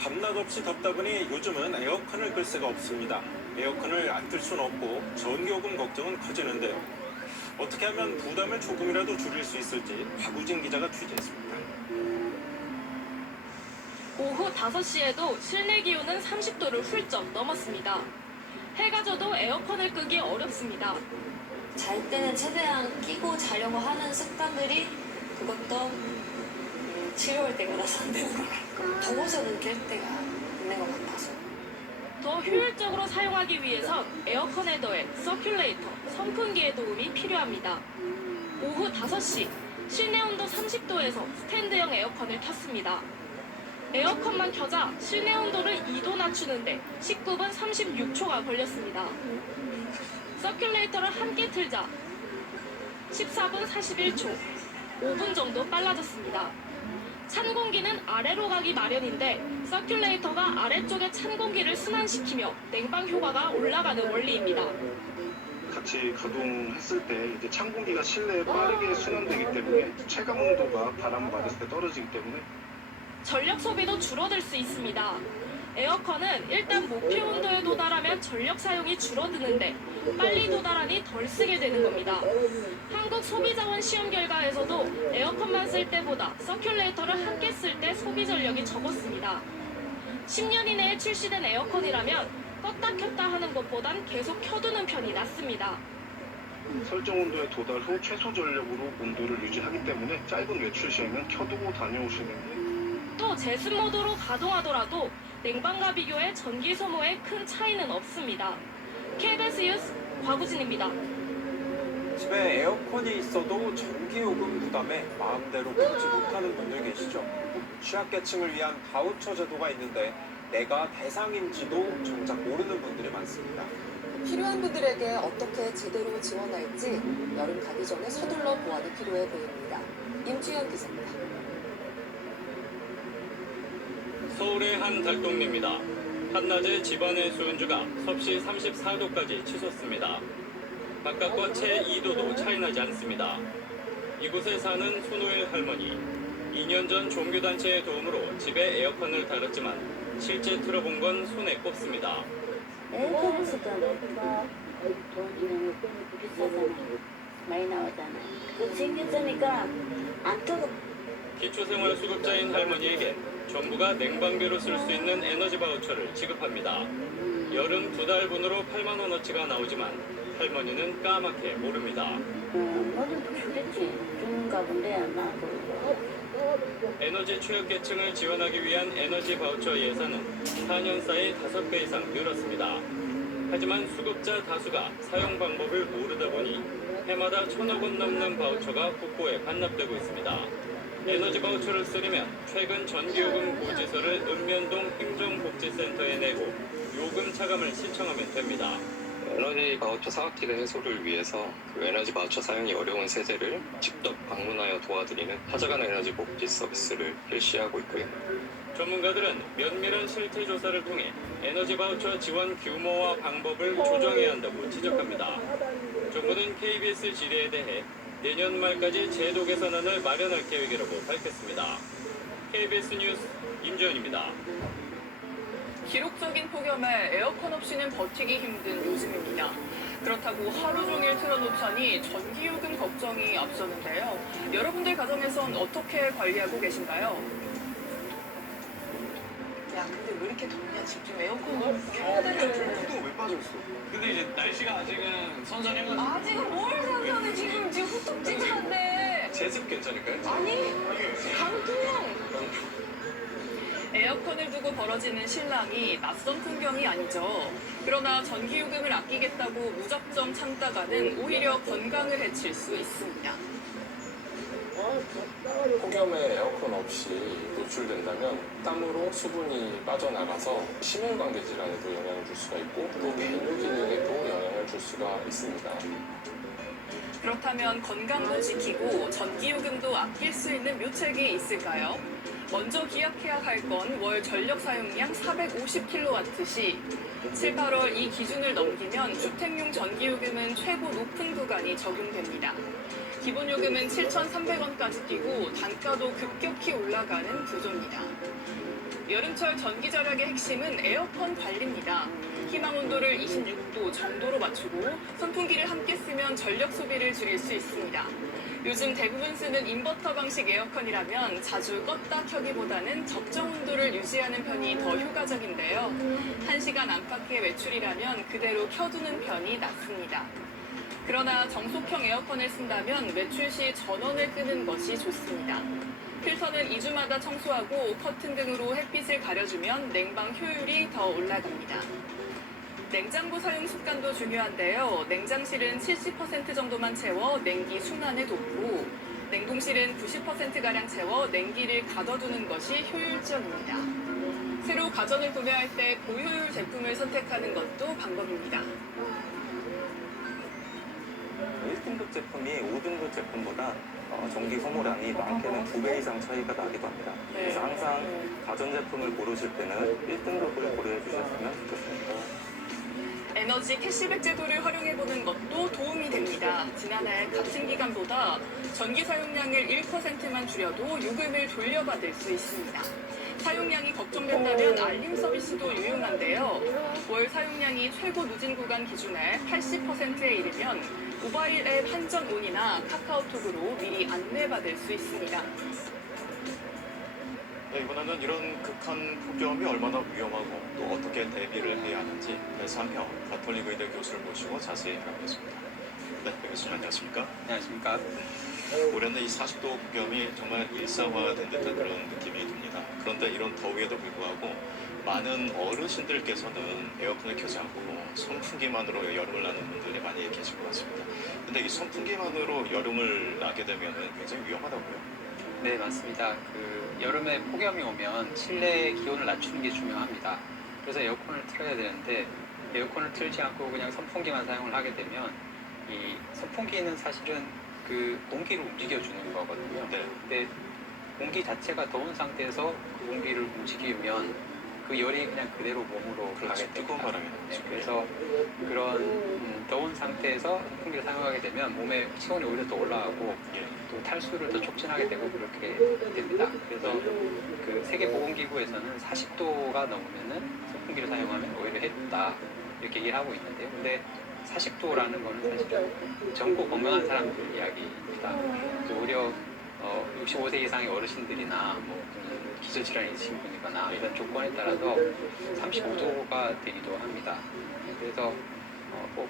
밤낮 없이 덥다 보니 요즘은 에어컨을 끌 새가 없습니다. 에어컨을 안 틀 수는 없고 전기요금 걱정은 커지는데요. 어떻게 하면 부담을 조금이라도 줄일 수 있을지 박우진 기자가 취재했습니다. 오후 5시에도 실내 기온은 30도를 훌쩍 넘었습니다. 해가 져도 에어컨을 끄기 어렵습니다. 잘 때는 최대한 끼고 자려고 하는 습관들이 그것도 7개월 때가 나서 안 되는 것 같고 더워서는 깰 때가 있는 것 같아서 더 효율적으로 사용하기 위해선 에어컨에 더해 서큘레이터, 선풍기의 도움이 필요합니다. 오후 5시, 실내 온도 30도에서 스탠드형 에어컨을 켰습니다. 에어컨만 켜자 실내 온도를 2도 낮추는데 19분 36초가 걸렸습니다. 서큘레이터를 함께 틀자 14분 41초, 5분 정도 빨라졌습니다. 찬 공기는 아래로 가기 마련인데 서큘레이터가 아래쪽에 찬 공기를 순환시키며 냉방 효과가 올라가는 원리입니다. 같이 가동했을 때 이제 찬 공기가 실내에 빠르게 순환되기 때문에 체감 온도가 바람 맞았을 때 떨어지기 때문에 전력 소비도 줄어들 수 있습니다. 에어컨은 일단 목표 온도에 도달하면 전력 사용이 줄어드는데 빨리 도달하니 덜 쓰게 되는 겁니다. 한국 소비자원 시험 결과에서도 에어컨만 쓸 때보다 서큘레이터를 함께 쓸 때 소비 전력이 적었습니다. 10년 이내에 출시된 에어컨이라면 껐다 켰다 하는 것보단 계속 켜두는 편이 낫습니다. 설정 온도에 도달 후 최소 전력으로 온도를 유지하기 때문에 짧은 외출 시에는 켜두고 다녀오시는 게 또 제습 모드로 가동하더라도 냉방과 비교해 전기 소모에 큰 차이는 없습니다. KBS 뉴스 곽우진입니다. 집에 에어컨이 있어도 전기요금 부담에 마음대로 풀지 못하는 분들 계시죠? 취약계층을 위한 바우처 제도가 있는데 내가 대상인지도 정작 모르는 분들이 많습니다. 필요한 분들에게 어떻게 제대로 지원할지 여름 가기 전에 서둘러 보완이 필요해 보입니다. 임주현 기자입니다. 서울의 한 달동네입니다. 한낮에 집안의 수온주가 섭씨 34도까지 치솟습니다. 바깥과 채 2도도 차이 나지 않습니다. 이곳에 사는 손호일 할머니. 2년 전 종교단체의 도움으로 집에 에어컨을 달았지만 실제 틀어본 건 손에 꼽습니다. 에어컨 쓰잖아. 돈 비싸잖아. 많이 나오잖아. 그 생겼으니까 안 뜨거. 기초생활수급자인 할머니에겐 정부가 냉방비로 쓸 수 있는 에너지 바우처를 지급합니다. 여름 2달분으로 8만 원어치가 나오지만 할머니는 까맣게 모릅니다. 뭐좀 주겠지. 주는가 본데 아마. 에너지 취약계층을 지원하기 위한 에너지 바우처 예산은 4년 사이 5배 이상 늘었습니다. 하지만 수급자 다수가 사용 방법을 모르다 보니 해마다 1,000억 원 넘는 바우처가 국고에 반납되고 있습니다. 에너지 바우처를 쓰려면 최근 전기요금 고지서를 읍면동 행정복지센터에 내고 요금 차감을 신청하면 됩니다. 에너지 바우처 사각지대 해소를 위해서 그 에너지 바우처 사용이 어려운 세대를 직접 방문하여 도와드리는 찾아가는 에너지 복지 서비스를 실시하고 있고요. 전문가들은 면밀한 실태 조사를 통해 에너지 바우처 지원 규모와 방법을 조정해야 한다고 지적합니다. 정부는 KBS 질의에 대해 내년 말까지 제도 개선안을 마련할 계획이라고 밝혔습니다. KBS 뉴스 임지연입니다. 기록적인 폭염에 에어컨 없이는 버티기 힘든 요즘입니다. 그렇다고 하루 종일 틀어놓자니 전기요금 걱정이 앞서는데요. 여러분들 가정에선 어떻게 관리하고 계신가요? 야, 근데 왜 이렇게 덥냐? 집 좀 에어컨 켜야 되는데. 또 왜 빠졌어? 근데 이제 날씨가 아직은 선선해가지고. 아직은 뭘 선선해? 지금 후텁 찌는데. 제습 괜찮을까요? 아니, 강풍. 에어컨을 두고 벌어지는 실랑이 낯선 풍경이 아니죠. 그러나 전기요금을 아끼겠다고 무작정 참다가는 오히려 건강을 해칠 수 있습니다. 폭염에 에어컨 없이 노출된다면 땀으로 수분이 빠져나가서 심혈관계 질환에도 영향을 줄 수가 있고 또 배뇨 기능에도 영향을 줄 수가 있습니다. 그렇다면 건강도 지키고 전기요금도 아낄 수 있는 묘책이 있을까요? 먼저 기약해야 할 건 월 전력 사용량 450kW/시. 7, 8월 이 기준을 넘기면 주택용 전기요금은 최고 높은 구간이 적용됩니다. 기본요금은 7,300원까지 뛰고 단가도 급격히 올라가는 구조입니다. 여름철 전기 절약의 핵심은 에어컨 관리입니다. 희망 온도를 26도 정도로 맞추고 선풍기를 함께 쓰면 전력 소비를 줄일 수 있습니다. 요즘 대부분 쓰는 인버터 방식 에어컨이라면 자주 껐다 켜기보다는 적정 온도를 유지하는 편이 더 효과적인데요. 1시간 안팎의 외출이라면 그대로 켜두는 편이 낫습니다. 그러나 정속형 에어컨을 쓴다면 외출 시 전원을 끄는 것이 좋습니다. 필터는 2주마다 청소하고 커튼 등으로 햇빛을 가려주면 냉방 효율이 더 올라갑니다. 냉장고 사용 습관도 중요한데요. 냉장실은 70% 정도만 채워 냉기 순환을 돕고 냉동실은 90%가량 채워 냉기를 가둬두는 것이 효율적입니다. 새로 가전을 구매할 때 고효율 제품을 선택하는 것도 방법입니다. 1등급 제품이 5등급 제품보다 전기 소모량이 많게는 2배 이상 차이가 나기도 합니다. 그래서 항상 가전제품을 고르실 때는 1등급을 고려해 주셨으면 좋겠습니다. 에너지 캐시백 제도를 활용해보는 것도 도움이 됩니다. 지난해 같은 기간보다 전기 사용량을 1%만 줄여도 요금을 돌려받을 수 있습니다. 사용량이 걱정된다면 알림 서비스도 유용한데요. 월 사용량이 최고 누진 구간 기준의 80%에 이르면 모바일 앱 한전온이나 카카오톡으로 미리 안내받을 수 있습니다. 네, 이번에는 이런 극한 폭염이 얼마나 위험하고 또 어떻게 대비를 해야 하는지 배상형 가톨릭 의대 교수를 모시고 자세히 알아보겠습니다. 네, 교수님 안녕하십니까? 안녕하십니까? 올해는 이 40도 폭염이 정말 일상화된 듯한 그런 느낌이 듭니다. 그런데 이런 더위에도 불구하고 많은 어르신들께서는 에어컨을 켜지 않고 선풍기만으로 여름을 나는 분들이 많이 계실 것 같습니다. 근데 이 선풍기만으로 여름을 나게 되면 굉장히 위험하다고요. 네, 맞습니다. 여름에 폭염이 오면 실내 기온을 낮추는 게 중요합니다. 그래서 에어컨을 틀어야 되는데 에어컨을 틀지 않고 그냥 선풍기만 사용을 하게 되면 이 선풍기는 사실은 공기를 움직여주는 거거든요. 근데 공기 자체가 더운 상태에서 그 공기를 움직이면 그 열이 그냥 그대로 몸으로 가게 됩니다. 뜨거운 바람이 나오죠. 그래서 그런 더운 상태에서 선풍기를 사용하게 되면 몸의 체온이 오히려 더 올라가고 또 탈수를 더 촉진하게 되고 그렇게 됩니다. 그래서 세계보건기구에서는 40도가 넘으면은 선풍기를 사용하면 오히려 해롭다 이렇게 얘기를 하고 있는데요. 근데 40도라는 거는 사실은 젊고 건강한 사람들 이야기입니다. 오히려 65세 이상의 어르신들이나 기저질환이 있으신 분이거나 이런 조건에 따라서 35도가 되기도 합니다. 그래서 꼭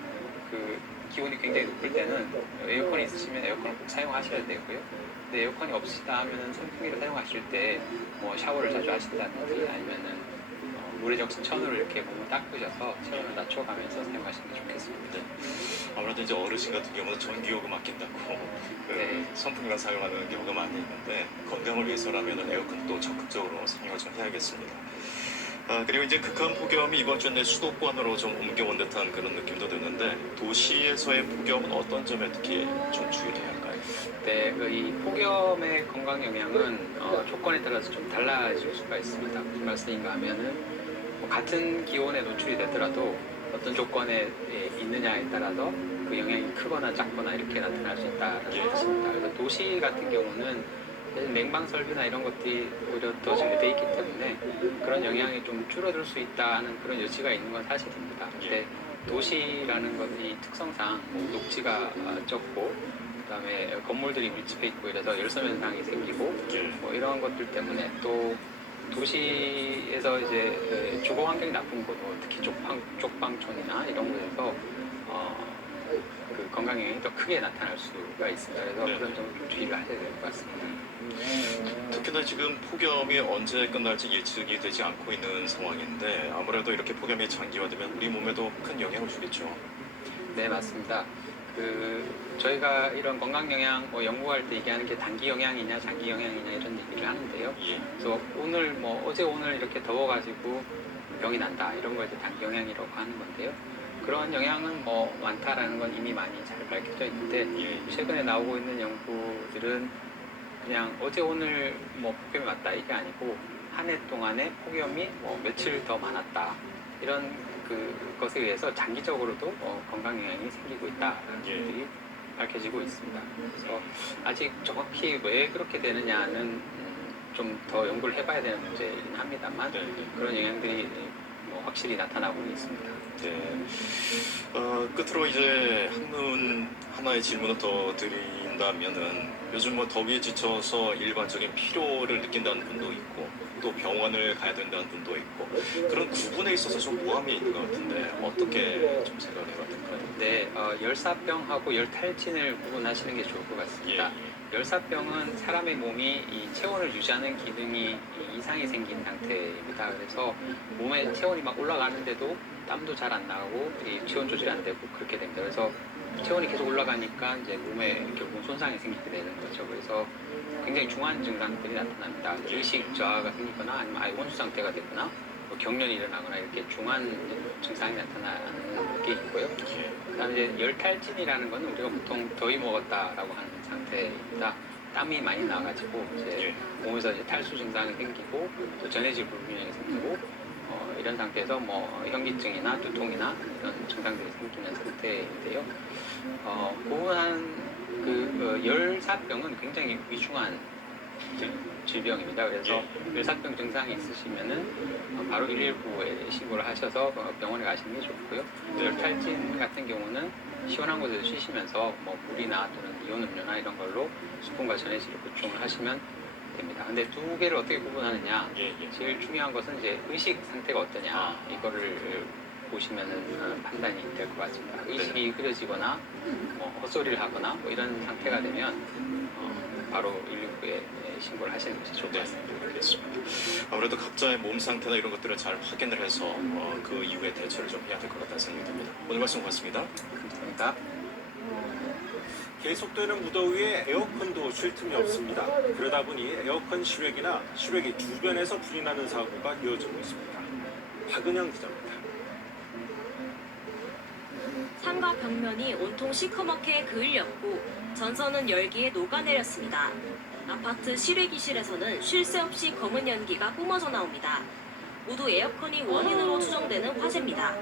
기온이 굉장히 높을 때는 에어컨이 있으시면 에어컨을 꼭 사용하셔야 되고요. 근데 에어컨이 없으시다 하면은 선풍기를 사용하실 때 샤워를 자주 하신다든지 아니면은 물에 적신 천으로 이렇게 몸을 닦으셔서 체온을 낮춰가면서 사용하시는 게 좋겠습니다. 아무래도 이제 어르신 같은 경우는 전기요금 아낀다고 선풍기만 사용하는 경우가 많이 있는데 건강을 위해서라면 에어컨도 적극적으로 사용을 좀 해야겠습니다. 그리고 이제 극한 폭염이 이번 주에 수도권으로 좀 옮겨온 듯한 그런 느낌도 드는데 도시에서의 폭염은 어떤 점에 특히 좀 주의해야 할까요? 네, 이 폭염의 건강 영향은 조건에 따라서 좀 달라질 수가 있습니다. 무슨 말씀인가 하면은 같은 기온에 노출이 되더라도 어떤 조건에 있느냐에 따라서 그 영향이 크거나 작거나 이렇게 나타날 수 있다는 뜻입니다. 그래서 도시 같은 경우는 냉방 설비나 이런 것들이 오히려 더 잘 돼 있기 때문에 그런 영향이 좀 줄어들 수 있다는 그런 여지가 있는 건 사실입니다. 근데 도시라는 건 이 특성상 녹지가 적고 그다음에 건물들이 밀집해 있고 이래서 열섬 현상이 생기고 이런 것들 때문에 또 도시에서 이제 주거 환경이 나쁜 곳, 특히 쪽방촌이나 이런 곳에서 건강 영향이 더 크게 나타날 수가 있습니다. 그래서 그런 점 좀 주의를 하셔야 될 것 같습니다. 특히나 지금 폭염이 언제 끝날지 예측이 되지 않고 있는 상황인데 아무래도 이렇게 폭염이 장기화되면 우리 몸에도 큰 영향을 주겠죠. 네, 맞습니다. 저희가 이런 건강 영향 연구할 때 얘기하는 게 단기 영향이냐 장기 영향이냐 이런 얘기를 하는데요. 그래서 어제 오늘 이렇게 더워가지고 병이 난다 이런 거에 단기 영향이라고 하는 건데요. 그런 영향은 많다라는 건 이미 많이 잘 밝혀져 있는데 최근에 나오고 있는 연구들은 그냥 어제 오늘 폭염이 왔다 이게 아니고 한 해 동안에 폭염이 며칠 더 많았다 이런 것에 의해서 장기적으로도 건강 영향이 생기고 있다라는 것들이 밝혀지고 있습니다. 그래서 아직 정확히 왜 그렇게 되느냐는 좀 더 연구를 해봐야 되는 문제이긴 합니다만 그런 영향들이 확실히 나타나고 있습니다. 네. 끝으로 이제 하나의 질문을 더 드린다면은 요즘 더위에 지쳐서 일반적인 피로를 느낀다는 분도 있고 또 병원을 가야 된다는 분도 있고 그런 구분에 있어서 좀 모함이 있는 것 같은데 어떻게 좀 생각을 해봐야 될까요? 네, 열사병하고 열탈진을 구분하시는 게 좋을 것 같습니다. 열사병은 사람의 몸이 이 체온을 유지하는 기능이 이상이 생긴 상태입니다. 그래서 몸에 체온이 막 올라가는데도 땀도 잘 안 나고 체온 조절이 안 되고 그렇게 됩니다. 그래서 체온이 계속 올라가니까 이제 몸에 결국 손상이 생기게 되는 거죠. 그래서 굉장히 중한 증상들이 나타납니다. 의식 저하가 생기거나 아니면 아예 혼수 상태가 되거나 경련이 일어나거나 이렇게 중한 증상이 나타나는 게 있고요. 그다음에 이제 열탈진이라는 건 우리가 보통 더위 먹었다라고 하는 상태입니다. 땀이 많이 나가지고 이제 몸에서 이제 탈수 증상이 생기고 또 전해질 불균형이 생기고 이런 상태에서 현기증이나 두통이나 이런 증상들이 생기는 상태인데요. 구분한 열사병은 굉장히 위중한 질병입니다. 그래서 열사병 증상이 있으시면은 바로 119에 신고를 하셔서 병원에 가시는 게 좋고요. 열탈진 같은 경우는 시원한 곳에서 쉬시면서 물이나 또는 이온 음료나 이런 걸로 수분과 전해질을 보충을 하시면 됩니다. 근데 두 개를 어떻게 구분하느냐? 제일 중요한 것은 이제 의식 상태가 어떠냐 이거를 보시면은 판단이 될 것 같습니다. 의식이 흐려지거나 헛소리를 하거나 이런 상태가 되면 바로 119 기상청에 신고를 하시는 것이 좋을 것 같습니다. 알겠습니다. 아무래도 각자의 몸 상태나 이런 것들을 잘 확인을 해서 그 이후에 대처를 좀 해야 될 것 같다는 생각이 듭니다. 오늘 말씀 고맙습니다. 감사합니다. 계속되는 무더위에 에어컨도 쉴 틈이 없습니다. 그러다 보니 에어컨 실외기나 실외기 주변에서 불이 나는 사고가 이어지고 있습니다. 박은영 기자입니다. 상가 벽면이 온통 시커멓게 그을렸고 전선은 열기에 녹아내렸습니다. 아파트 실외기실에서는 쉴 새 없이 검은 연기가 뿜어져 나옵니다. 모두 에어컨이 원인으로 추정되는 화재입니다.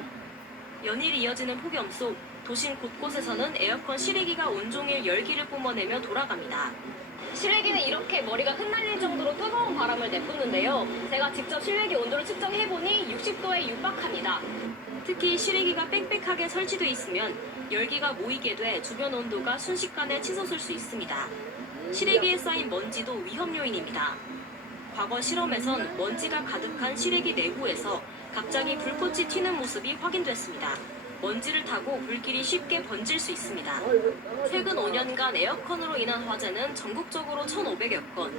연일 이어지는 폭염 속 도심 곳곳에서는 에어컨 실외기가 온종일 열기를 뿜어내며 돌아갑니다. 실외기는 이렇게 머리가 흩날릴 정도로 뜨거운 바람을 내뿜는데요. 제가 직접 실외기 온도를 측정해보니 60도에 육박합니다. 특히 실외기가 빽빽하게 설치돼 있으면 열기가 모이게 돼 주변 온도가 순식간에 치솟을 수 있습니다. 실외기에 쌓인 먼지도 위험 요인입니다. 과거 실험에선 먼지가 가득한 실외기 내부에서 갑자기 불꽃이 튀는 모습이 확인됐습니다. 먼지를 타고 불길이 쉽게 번질 수 있습니다. 최근 5년간 에어컨으로 인한 화재는 전국적으로 1,500여 건,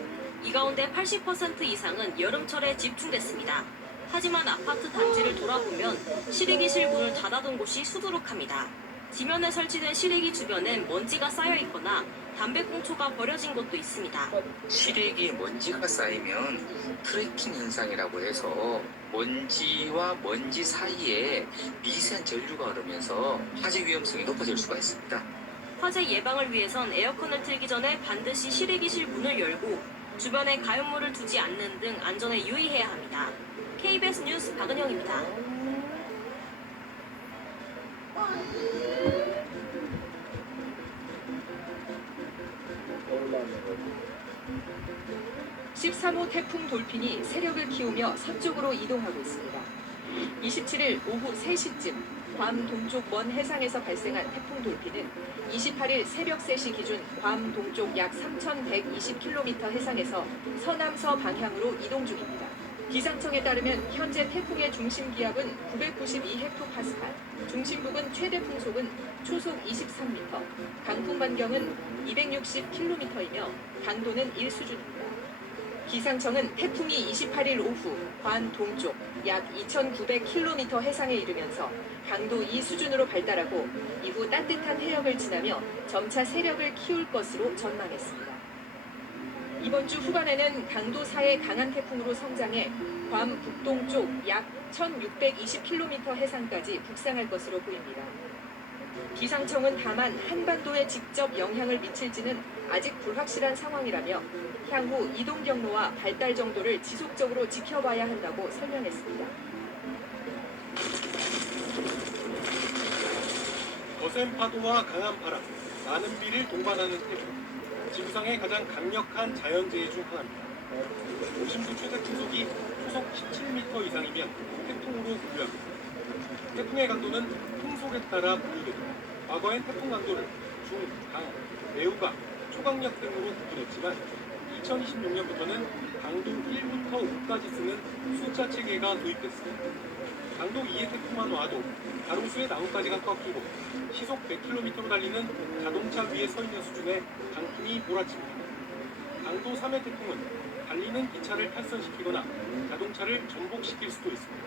이 가운데 80% 이상은 여름철에 집중됐습니다. 하지만 아파트 단지를 돌아보면 실외기실 문을 닫아둔 곳이 수두룩합니다. 지면에 설치된 실외기 주변엔 먼지가 쌓여 있거나 담배꽁초가 버려진 곳도 있습니다. 실외기에 먼지가 쌓이면 트래킹 현상이라고 해서 먼지와 먼지 사이에 미세한 전류가 흐르면서 화재 위험성이 높아질 수가 있습니다. 화재 예방을 위해선 에어컨을 틀기 전에 반드시 실외기실 문을 열고 주변에 가연물을 두지 않는 등 안전에 유의해야 합니다. KBS 뉴스 박은영입니다. (13호) 태풍 돌핀이 세력을 키우며 서쪽으로 이동하고 있습니다. 27일 오후 3시쯤 괌 동쪽 먼 해상에서 발생한 태풍 돌핀은 28일 새벽 3시 기준 괌 동쪽 약 3,120km 해상에서 서남서 방향으로 이동 중입니다. 기상청에 따르면 현재 태풍의 중심 기압은 992헥토파스칼, 중심부근 최대 풍속은 초속 23m, 강풍 반경은 260km이며 강도는 1수준입니다. 기상청은 태풍이 28일 오후 괌 동쪽 약 2,900km 해상에 이르면서 강도 2 수준으로 발달하고 이후 따뜻한 해역을 지나며 점차 세력을 키울 것으로 전망했습니다. 이번 주 후반에는 강도 4의 강한 태풍으로 성장해 괌 북동쪽 약 1,620km 해상까지 북상할 것으로 보입니다. 기상청은 다만 한반도에 직접 영향을 미칠지는 아직 불확실한 상황이라며 향후 이동 경로와 발달 정도를 지속적으로 지켜봐야 한다고 설명했습니다. 거센 파도와 강한 바람, 많은 비를 동반하는 태풍. 지구상의 가장 강력한 자연재해 중 하나입니다. 중심부 최대 풍속이 초속 17m 이상이면 태풍으로 분류합니다. 태풍의 강도는 풍속에 따라 분류게 됩니다. 과거엔 태풍 강도를 중, 강, 매우 강, 초강력 등으로 구분했지만 2026년부터는 강도 1부터 5까지 쓰는 숫자 체계가 도입됐습니다. 강도 2의 태풍만 와도 가로수에 나뭇가지가 꺾이고 시속 100km로 달리는 자동차 위에 서 있는 수준의 강풍이 몰아칩니다. 강도 3의 태풍은 달리는 기차를 탈선시키거나 자동차를 전복시킬 수도 있습니다.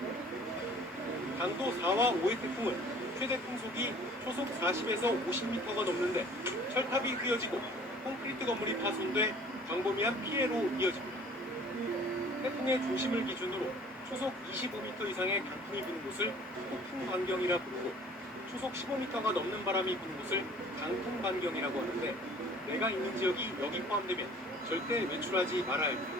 강도 4와 5의 태풍은 최대 풍속이 초속 40에서 50m가 넘는데 철탑이 휘어지고 콘크리트 건물이 파손돼 광범위한 피해로 이어집니다. 태풍의 중심을 기준으로 초속 25m 이상의 강풍이 부는 곳을 폭풍 반경이라 부르고 초속 15m가 넘는 바람이 부는 곳을 강풍 반경이라고 하는데 내가 있는 지역이 여기 포함되면 절대 외출하지 말아야 합니다.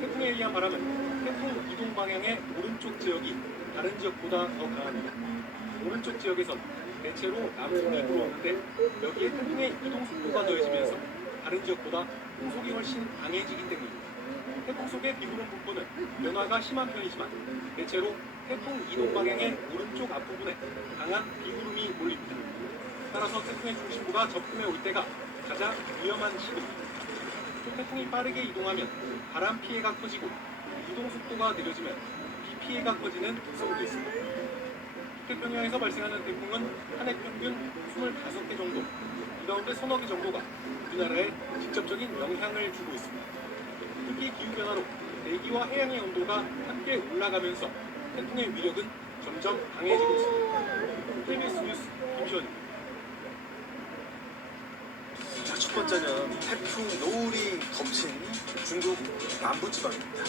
태풍에 의한 바람은 태풍 이동 방향의 오른쪽 지역이 다른 지역보다 더 강합니다. 오른쪽 지역에선 대체로 남풍이 불어오는데 여기에 태풍의 이동 속도가 더해지면서 다른 지역보다 풍속이 훨씬 강해지기 때문입니다. 태풍 속의 비구름 분포는 변화가 심한 편이지만 대체로 태풍 이동 방향의 오른쪽 앞부분에 강한 비구름이 몰립니다. 따라서 태풍의 중심부가 접근해 올 때가 가장 위험한 시기입니다. 또 태풍이 빠르게 이동하면 바람 피해가 커지고 이동 속도가 느려지면 비 피해가 커지는 특성도 있습니다. 태평양에서 발생하는 태풍은 한 해 평균 25개 정도, 이 가운데 서너 개 정도가 우리나라에 직접적인 영향을 주고 있습니다. 특히 기후변화로 대기와 해양의 온도가 함께 올라가면서 태풍의 위력은 점점 강해지고 있습니다. KBS 뉴스 김시원입니다. 자, 첫 번째는 태풍 노을이 덮친 중국 남부지방입니다.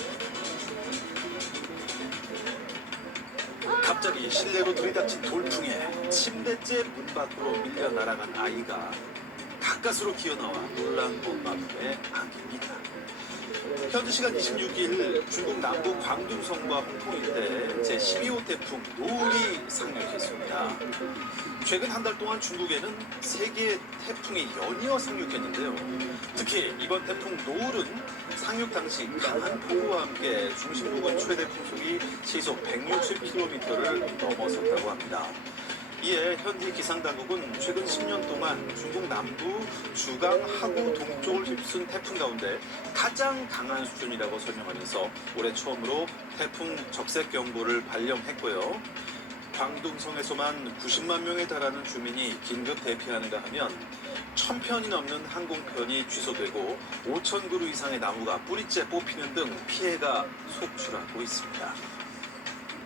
갑자기 실내로 들이닥친 돌풍에 침대째 문 밖으로 밀려 날아간 아이가 가까스로 기어나와 놀란 엄마분의 안깁니다. 현지 시간 26일 중국 남부 광둥성과 홍콩 일대 제12호 태풍 노을이 상륙했습니다. 최근 한 달 동안 중국에는 3개의 태풍이 연이어 상륙했는데요. 특히 이번 태풍 노을은 상륙 당시 강한 폭우와 함께 중심 부근 최대 풍속이 시속 160km를 넘어섰다고 합니다. 이에 현지 기상당국은 최근 10년 동안 중국 남부, 주강, 하구, 동쪽을 휩쓴 태풍 가운데 가장 강한 수준이라고 설명하면서 올해 처음으로 태풍 적색경보를 발령했고요. 광둥성에서만 90만 명에 달하는 주민이 긴급 대피하는가 하면 1000편이 넘는 항공편이 취소되고 5,000그루 이상의 나무가 뿌리째 뽑히는 등 피해가 속출하고 있습니다.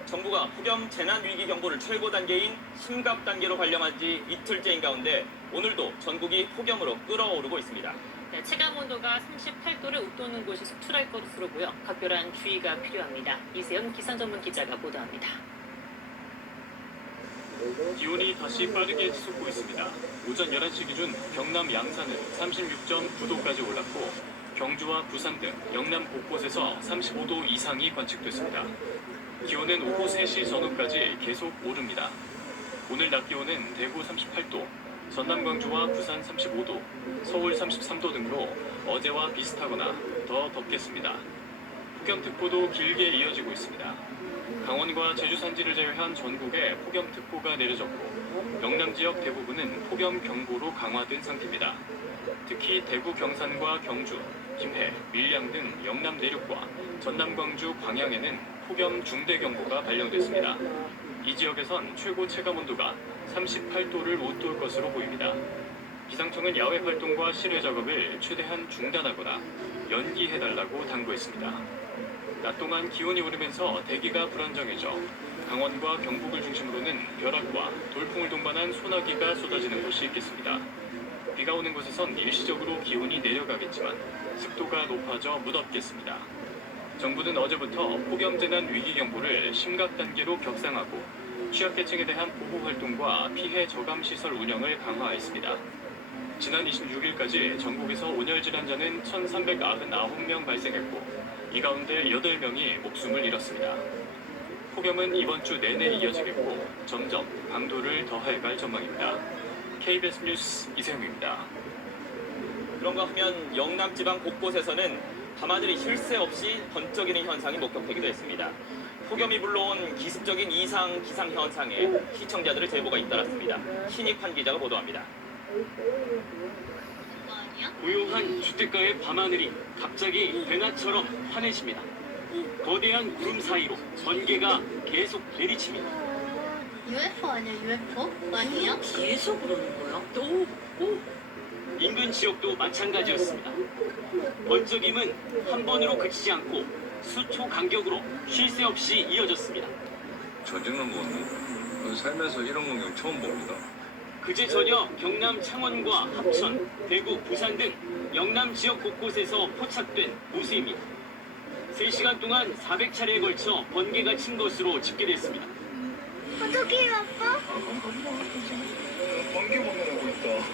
정부가 폭염 재난위기경보를 최고 단계인 심각 단계로 발령한 지 이틀째인 가운데 오늘도 전국이 폭염으로 끓어오르고 있습니다. 네, 체감온도가 38도를 웃도는 곳이 속출할 것으로 보여 각별한 주의가 필요합니다. 이세연 기상전문 기자가 보도합니다. 기온이 다시 빠르게 치솟고 있습니다. 오전 11시 기준 경남 양산은 36.9도까지 올랐고 경주와 부산 등 영남 곳곳에서 35도 이상이 관측됐습니다. 기온은 오후 3시 전후까지 계속 오릅니다. 오늘 낮 기온은 대구 38도, 전남 광주와 부산 35도, 서울 33도 등으로 어제와 비슷하거나 더 덥겠습니다. 폭염특보도 길게 이어지고 있습니다. 강원과 제주 산지를 제외한 전국에 폭염특보가 내려졌고 영남 지역 대부분은 폭염경보로 강화된 상태입니다. 특히 대구 경산과 경주, 김해, 밀양 등 영남 내륙과 전남 광주 광양에는 폭염 중대경보가 발령됐습니다. 이 지역에선 최고 체감온도가 38도를 웃돌 것으로 보입니다. 기상청은 야외 활동과 실외 작업을 최대한 중단하거나 연기해달라고 당부했습니다. 낮 동안 기온이 오르면서 대기가 불안정해져 강원과 경북을 중심으로는 벼락과 돌풍을 동반한 소나기가 쏟아지는 곳이 있겠습니다. 비가 오는 곳에선 일시적으로 기온이 내려가겠지만 습도가 높아져 무덥겠습니다. 정부는 어제부터 폭염재난 위기경보를 심각 단계로 격상하고 취약계층에 대한 보호활동과 피해 저감시설 운영을 강화했습니다. 지난 26일까지 전국에서 온열 질환자는 1,399명 발생했고 이 가운데 8명이 목숨을 잃었습니다. 폭염은 이번 주 내내 이어지겠고 점점 강도를 더해갈 전망입니다. KBS 뉴스 이세웅입니다. 그런가 하면 영남 지방 곳곳에서는 밤하늘이 쉴 새 없이 번쩍이는 현상이 목격되기도 했습니다. 폭염이 불러온 기습적인 이상 기상 현상에 시청자들의 제보가 잇따랐습니다. 신익환 기자가 보도합니다. 고요한 주택가의 밤하늘이 갑자기 대낮처럼 환해집니다. 거대한 구름 사이로 번개가 계속 내리칩니다. UFO 아니야? UFO? 아니야? 계속 그러는 거야? 인근 지역도 마찬가지였습니다. 번쩍임은 한 번으로 그치지 않고 수초 간격으로 쉴 새 없이 이어졌습니다. 저 정도는 뭐 살면서 이런 광경 처음 봅니다. 그제 저녁 경남 창원과 합천, 대구, 부산 등 영남 지역 곳곳에서 포착된 모습입니다. 3시간 동안 400차례에 걸쳐 번개가 친 것으로 집계됐습니다. 어떻게 아빠? 번개 보고 있다.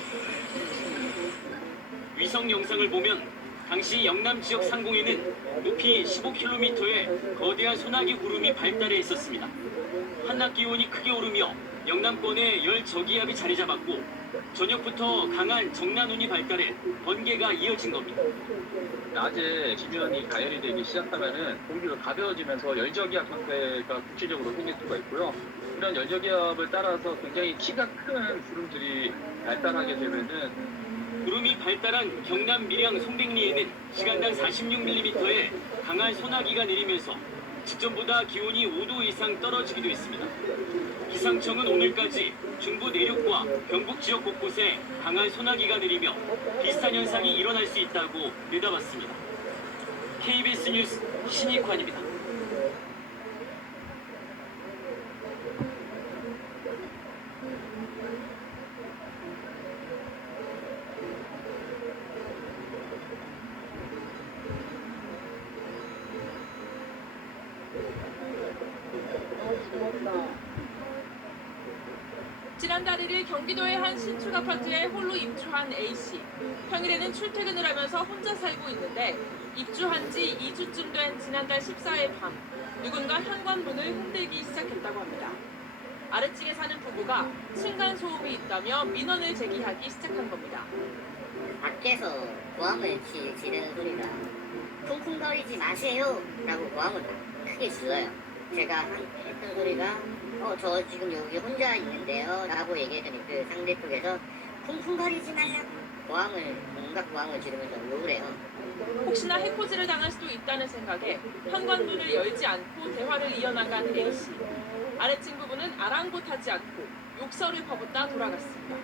위성 영상을 보면 당시 영남 지역 상공에는 높이 15km의 거대한 소나기 구름이 발달해 있었습니다. 한낮 기온이 크게 오르며 영남권에 열 저기압이 자리 잡았고 저녁부터 강한 정난운이 발달해 번개가 이어진 겁니다. 낮에 지면이 가열이 되기 시작하면은 공기가 가벼워지면서 열저기압 상태가 국지적으로 생길 수가 있고요. 이런 열저기압을 따라서 굉장히 키가 큰 구름들이 발달하게 되면은 구름이 발달한 경남 밀양 송백리에는 시간당 46mm의 강한 소나기가 내리면서 직전보다 기온이 5도 이상 떨어지기도 했습니다. 기상청은 오늘까지 중부 내륙과 경북 지역 곳곳에 강한 소나기가 내리며 비슷한 현상이 일어날 수 있다고 내다봤습니다. KBS 뉴스 신익환입니다. 지난달 1일 경기도의 한 신축 아파트에 홀로 입주한 A씨. 평일에는 출퇴근을 하면서 혼자 살고 있는데 입주한 지 2주쯤 된 지난달 14일 밤 누군가 현관문을 흔들기 시작했다고 합니다. 아래층에 사는 부부가 층간소음이 있다며 민원을 제기하기 시작한 겁니다. 밖에서 고함을 지르는 소리가 쿵쿵거리지 마세요 라고 고함을 크게 질러요. 제가 했던 소리가 저 지금 여기 혼자 있는데요 라고 얘기했더니 그 상대 쪽에서 쿵쿵거리지 말라고 온갖 고함을 지르면서 욕을 해요. 혹시나 해코지를 당할 수도 있다는 생각에 현관문을 열지 않고 대화를 이어나간 A씨. 아래층 부부는 아랑곳하지 않고 욕설을 퍼붓다 돌아갔습니다.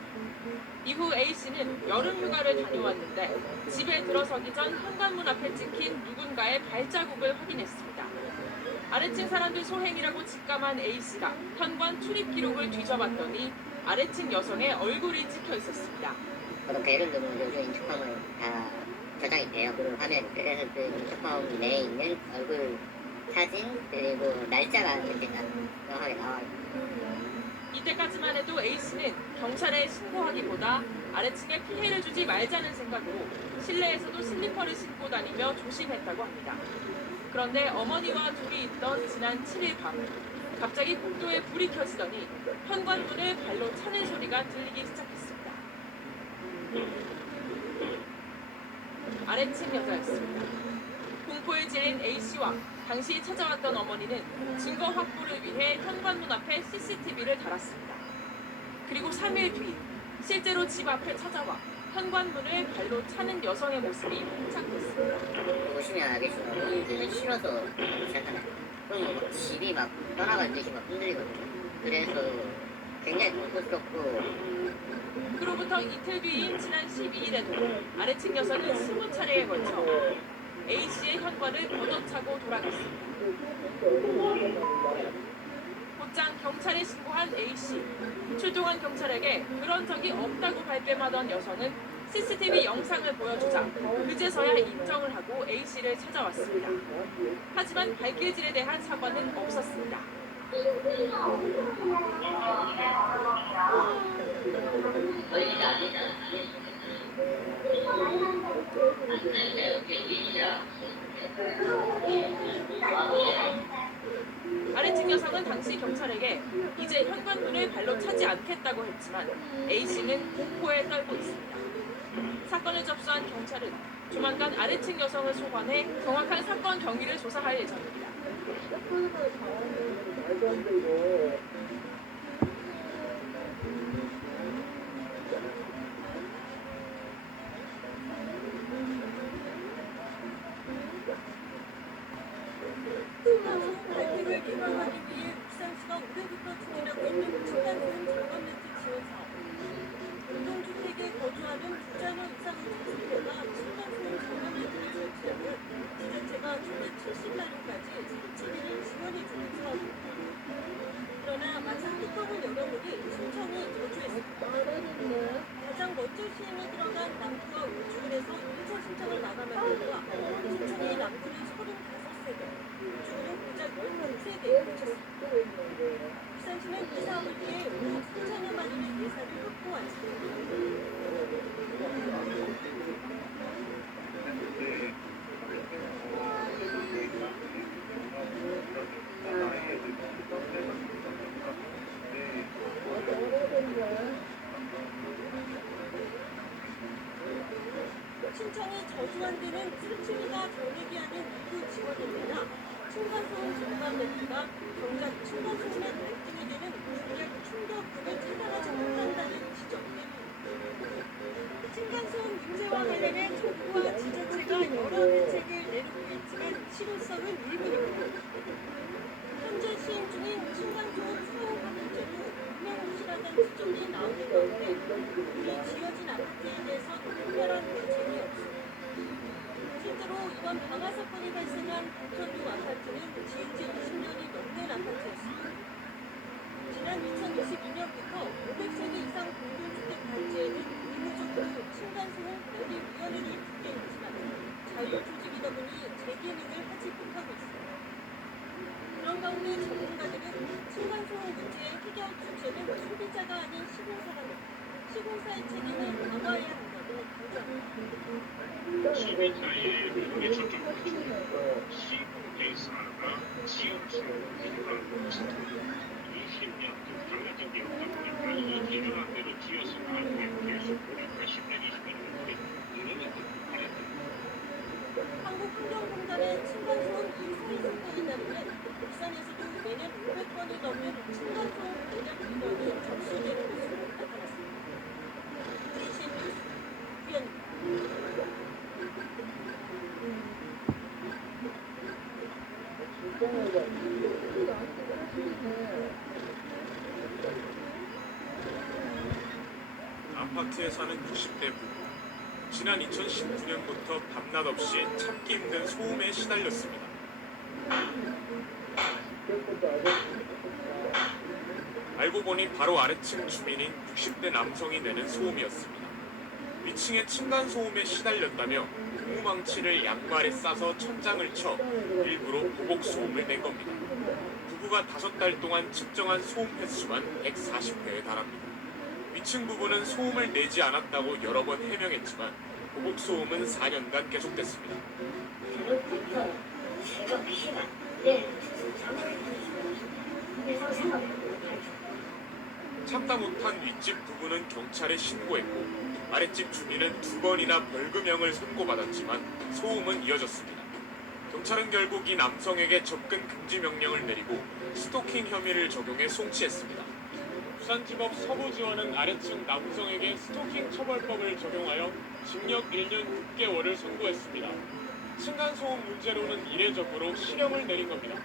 이후 A씨는 여름 휴가를 다녀왔는데 집에 들어서기 전 현관문 앞에 찍힌 누군가의 발자국을 확인했습니다. 아래층 사람들 소행이라고 직감한 A씨가 현관 출입 기록을 뒤져봤더니 아래층 여성의 얼굴이 찍혀 있었습니다. 예를 들면 요즘 인터컴을 다 저장이 돼요. 그 화면. 그래서 그 인터컴 내에 있는 얼굴 사진 그리고 날짜가 이렇게 다 명확하게 나와요. 이때까지만 해도 A씨는 경찰에 신고하기보다 아래층에 피해를 주지 말자는 생각으로 실내에서도 슬리퍼를 신고 다니며 조심했다고 합니다. 그런데 어머니와 둘이 있던 지난 7일 밤 갑자기 복도에 불이 켜지더니 현관문을 발로 차는 소리가 들리기 시작했습니다. 아래층 여자였습니다. 공포에 질린 A씨와 당시 찾아왔던 어머니는 증거 확보를 위해 현관문 앞에 CCTV를 달았습니다. 그리고 3일 뒤 실제로 집 앞에 찾아와 현관문을 발로 차는 여성의 모습이 포착됐습니다. 보시면 알겠지만 본인들은 싫어서 시작하나요? 그럼 막 집이 막 떠나갈 듯이 막 흔들리거든요. 그래서 굉장히 공포스럽고. 그로부터 이틀 뒤인 지난 12일에도 아래층 여성은 20차례에 걸쳐 A씨의 현관을 걷어차고 돌아갔습니다. 곧장 경찰에 신고한 A씨. 출동한 경찰에게 그런 적이 없다고 발뺌하던 여성은 CCTV 영상을 보여주자 그제서야 인정을 하고 A씨를 찾아왔습니다. 하지만 발길질에 대한 사과는 없었습니다. 아래층 여성은 당시 경찰에게 이제 현관문을 발로 차지 않겠다고 했지만 A씨는 공포에 떨고 있습니다. 사건을 접수한 경찰은 조만간 아래층 여성을 소환해 정확한 사건 경위를 조사할 예정입니다. 발표를 개방하기 위해 울산시가 올해부터 추진하고 있는 층간소음 절감 매트 지원 사업. 공동주택에 거주하는 2자녀 이상의 주택가 층간소음 절감 매트를 설치하면 지자체가 최대 70만원까지 설치비를 지원해주는 사업입니다. 그러나 막상 뚜껑을 열어보니 신청이 저조했습니다. 가장 먼저 시행에 들어간 남부와 우주군에서 1차 신청을 마감한 결과 신청이 남부는 35세대, 우주군은 고작 13세대에 그쳤습니다. 울산시는 이 사업을 위해 5억 3천여만 원의 예산을 확보했습니다. 신청이 저조한 데는 설치비가 전액이 아닌 일부 지원됩니다. 층간소음 절감 매트가 정작 층간소음의 갈등이 되는 중력 충격금을 차단하지 못한다는 지적 때문입니다. 층간소음 문제와 관련해 정부와 지자체가 여러 대책을 내놓고 있지만 실효성은 일뿐입니다. 지적이 나오는 가운데 이미 지어진 아파트에 대해서 특별한 대책이 없습니다. 실제로 이번 방화 사건이 발생한 봉천동 아파트는 지은 지 20년이 넘는 아파트였습니다. 지난 2022년부터 500세대 이상 공동주택 단지에는 의무적으로 층간소음 관리위원회를 두게 했지만 자율조직이다 보니 재기능을 하지 못하고 있습니다. 그런 가운데 전문가들은 층간소음 문제의 해결 주체는 소비자가 아닌 시공사라며 시공사의 책임을 강화해야 한다고 강조합니다. 소비자의 비용이 저쪽으로 줄고 시공회사가 지역수를 필요한 것은 20년 강력한 게 없다 보니까 이 기준한 대로 지어서 나중에 계속 보니까 10년, 20년 우리 이런 것도 한국환경공단의 층간소음 인사이 사건에 따르면 부산에서도 매년 500건이 넘는 층간소음 관련 민원이 접수되는 것으로 나타났습니다. JCN 뉴스 구현입니다. 아파트에 사는 60대 부부. 지난 2019년부터 밤낮 없이 참기 힘든 소음에 시달렸습니다. 알고 보니 바로 아래층 주민인 60대 남성이 내는 소음이었습니다. 위층의 층간소음에 시달렸다며 고무망치를 양말에 싸서 천장을 쳐 일부러 보복 소음을 낸 겁니다. 부부가 5달 동안 측정한 소음 횟수만 140회에 달합니다. 위층 부부는 소음을 내지 않았다고 여러 번 해명했지만 보복 소음은 4년간 계속됐습니다. 참다 못한 윗집 부부는 경찰에 신고했고 아랫집 주민은 2번이나 벌금형을 선고받았지만 소음은 이어졌습니다. 경찰은 결국 이 남성에게 접근 금지 명령을 내리고 스토킹 혐의를 적용해 송치했습니다. 부산지법 서부지원은 아래층 남성에게 스토킹 처벌법을 적용하여 징역 1년 6개월을 선고했습니다. 층간소음 문제로는 이례적으로 실형을 내린 겁니다.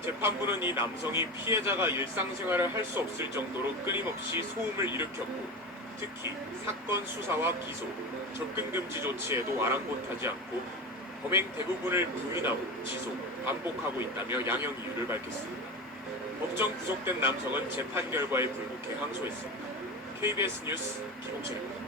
재판부는 이 남성이 피해자가 일상생활을 할 수 없을 정도로 끊임없이 소음을 일으켰고 특히 사건 수사와 기소, 접근금지 조치에도 아랑곳하지 않고 범행 대부분을 부인하고 지속, 반복하고 있다며 양형 이유를 밝혔습니다. 법정 구속된 남성은 재판 결과에 불복해 항소했습니다. KBS 뉴스 김홍철입니다.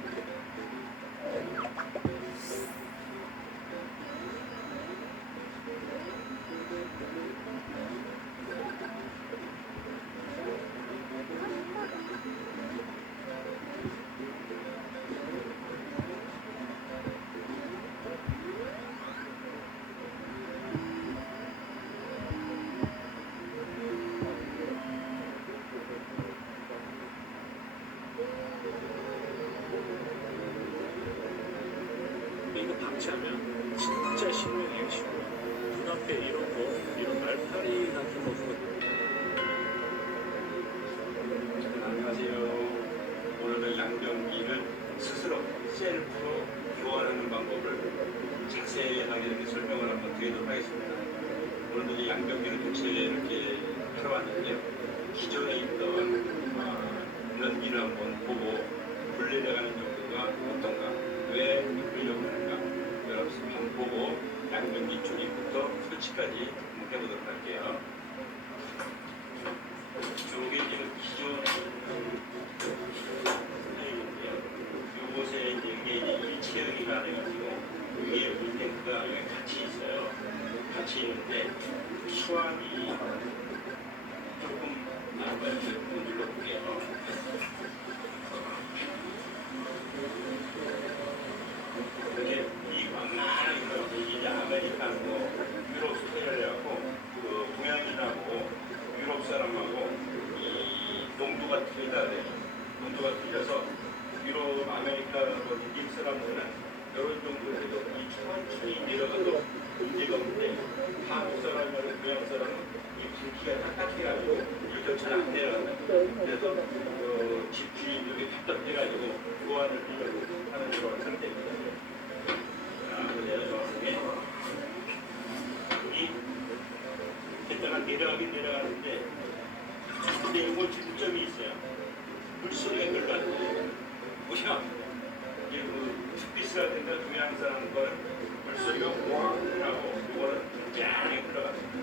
이거 방치하면 진짜 신명이에요, 신명. 눈앞에 이런 날파리 같은 모습은. 안녕하세요. 오늘은 양변기를 스스로 셀프로 교환하는 방법을 자세하게 이렇게 설명을 한번 드리도록 하겠습니다. 오늘도 이제 양변기를 교체를 이렇게 하러 왔는데요. 기존에 있던 변기를 한번 보고 분리돼가는 정도가 어떤가, 왜 흘려고 하는가, 여러분 한번 보고 양변기 조립부터 설치까지 한번 해보도록 할게요. 이게 지금 기존 요곳에 이게 일체형이가 돼가지고 위에 물탱크가 여기 같이 있어요. 같이 있는데 수압이 조금 한번 눌러볼게요. 이렇게 이 완만한 거 이게 아메리카노 유럽 스타일이라고 그 동양인하고 유럽 사람하고 이 농도가 틀리다 그래요. 농도가 틀려서 유럽 아메리카노 님 사람들은 이런 정도에도 이 천천히 내려가도 문제가 없는데 한국 사람이나 동양 사람은 이 굵기가 딱딱해가지고 이렇게 잘 안 내려간다. 그래서 집주인 여기 답답해가지고 교환을 하려고 하는 그런 상태입니다. 자, 그래서 여기 일단은 내려가긴 내려가는데 근데 이건 중점이 있어요. 물소리가 들어가는데 뭐야 이게 그 스피스라든가 동양산 거는 물소리가 왕 나고 이거는 굉장히 흘러갑니다.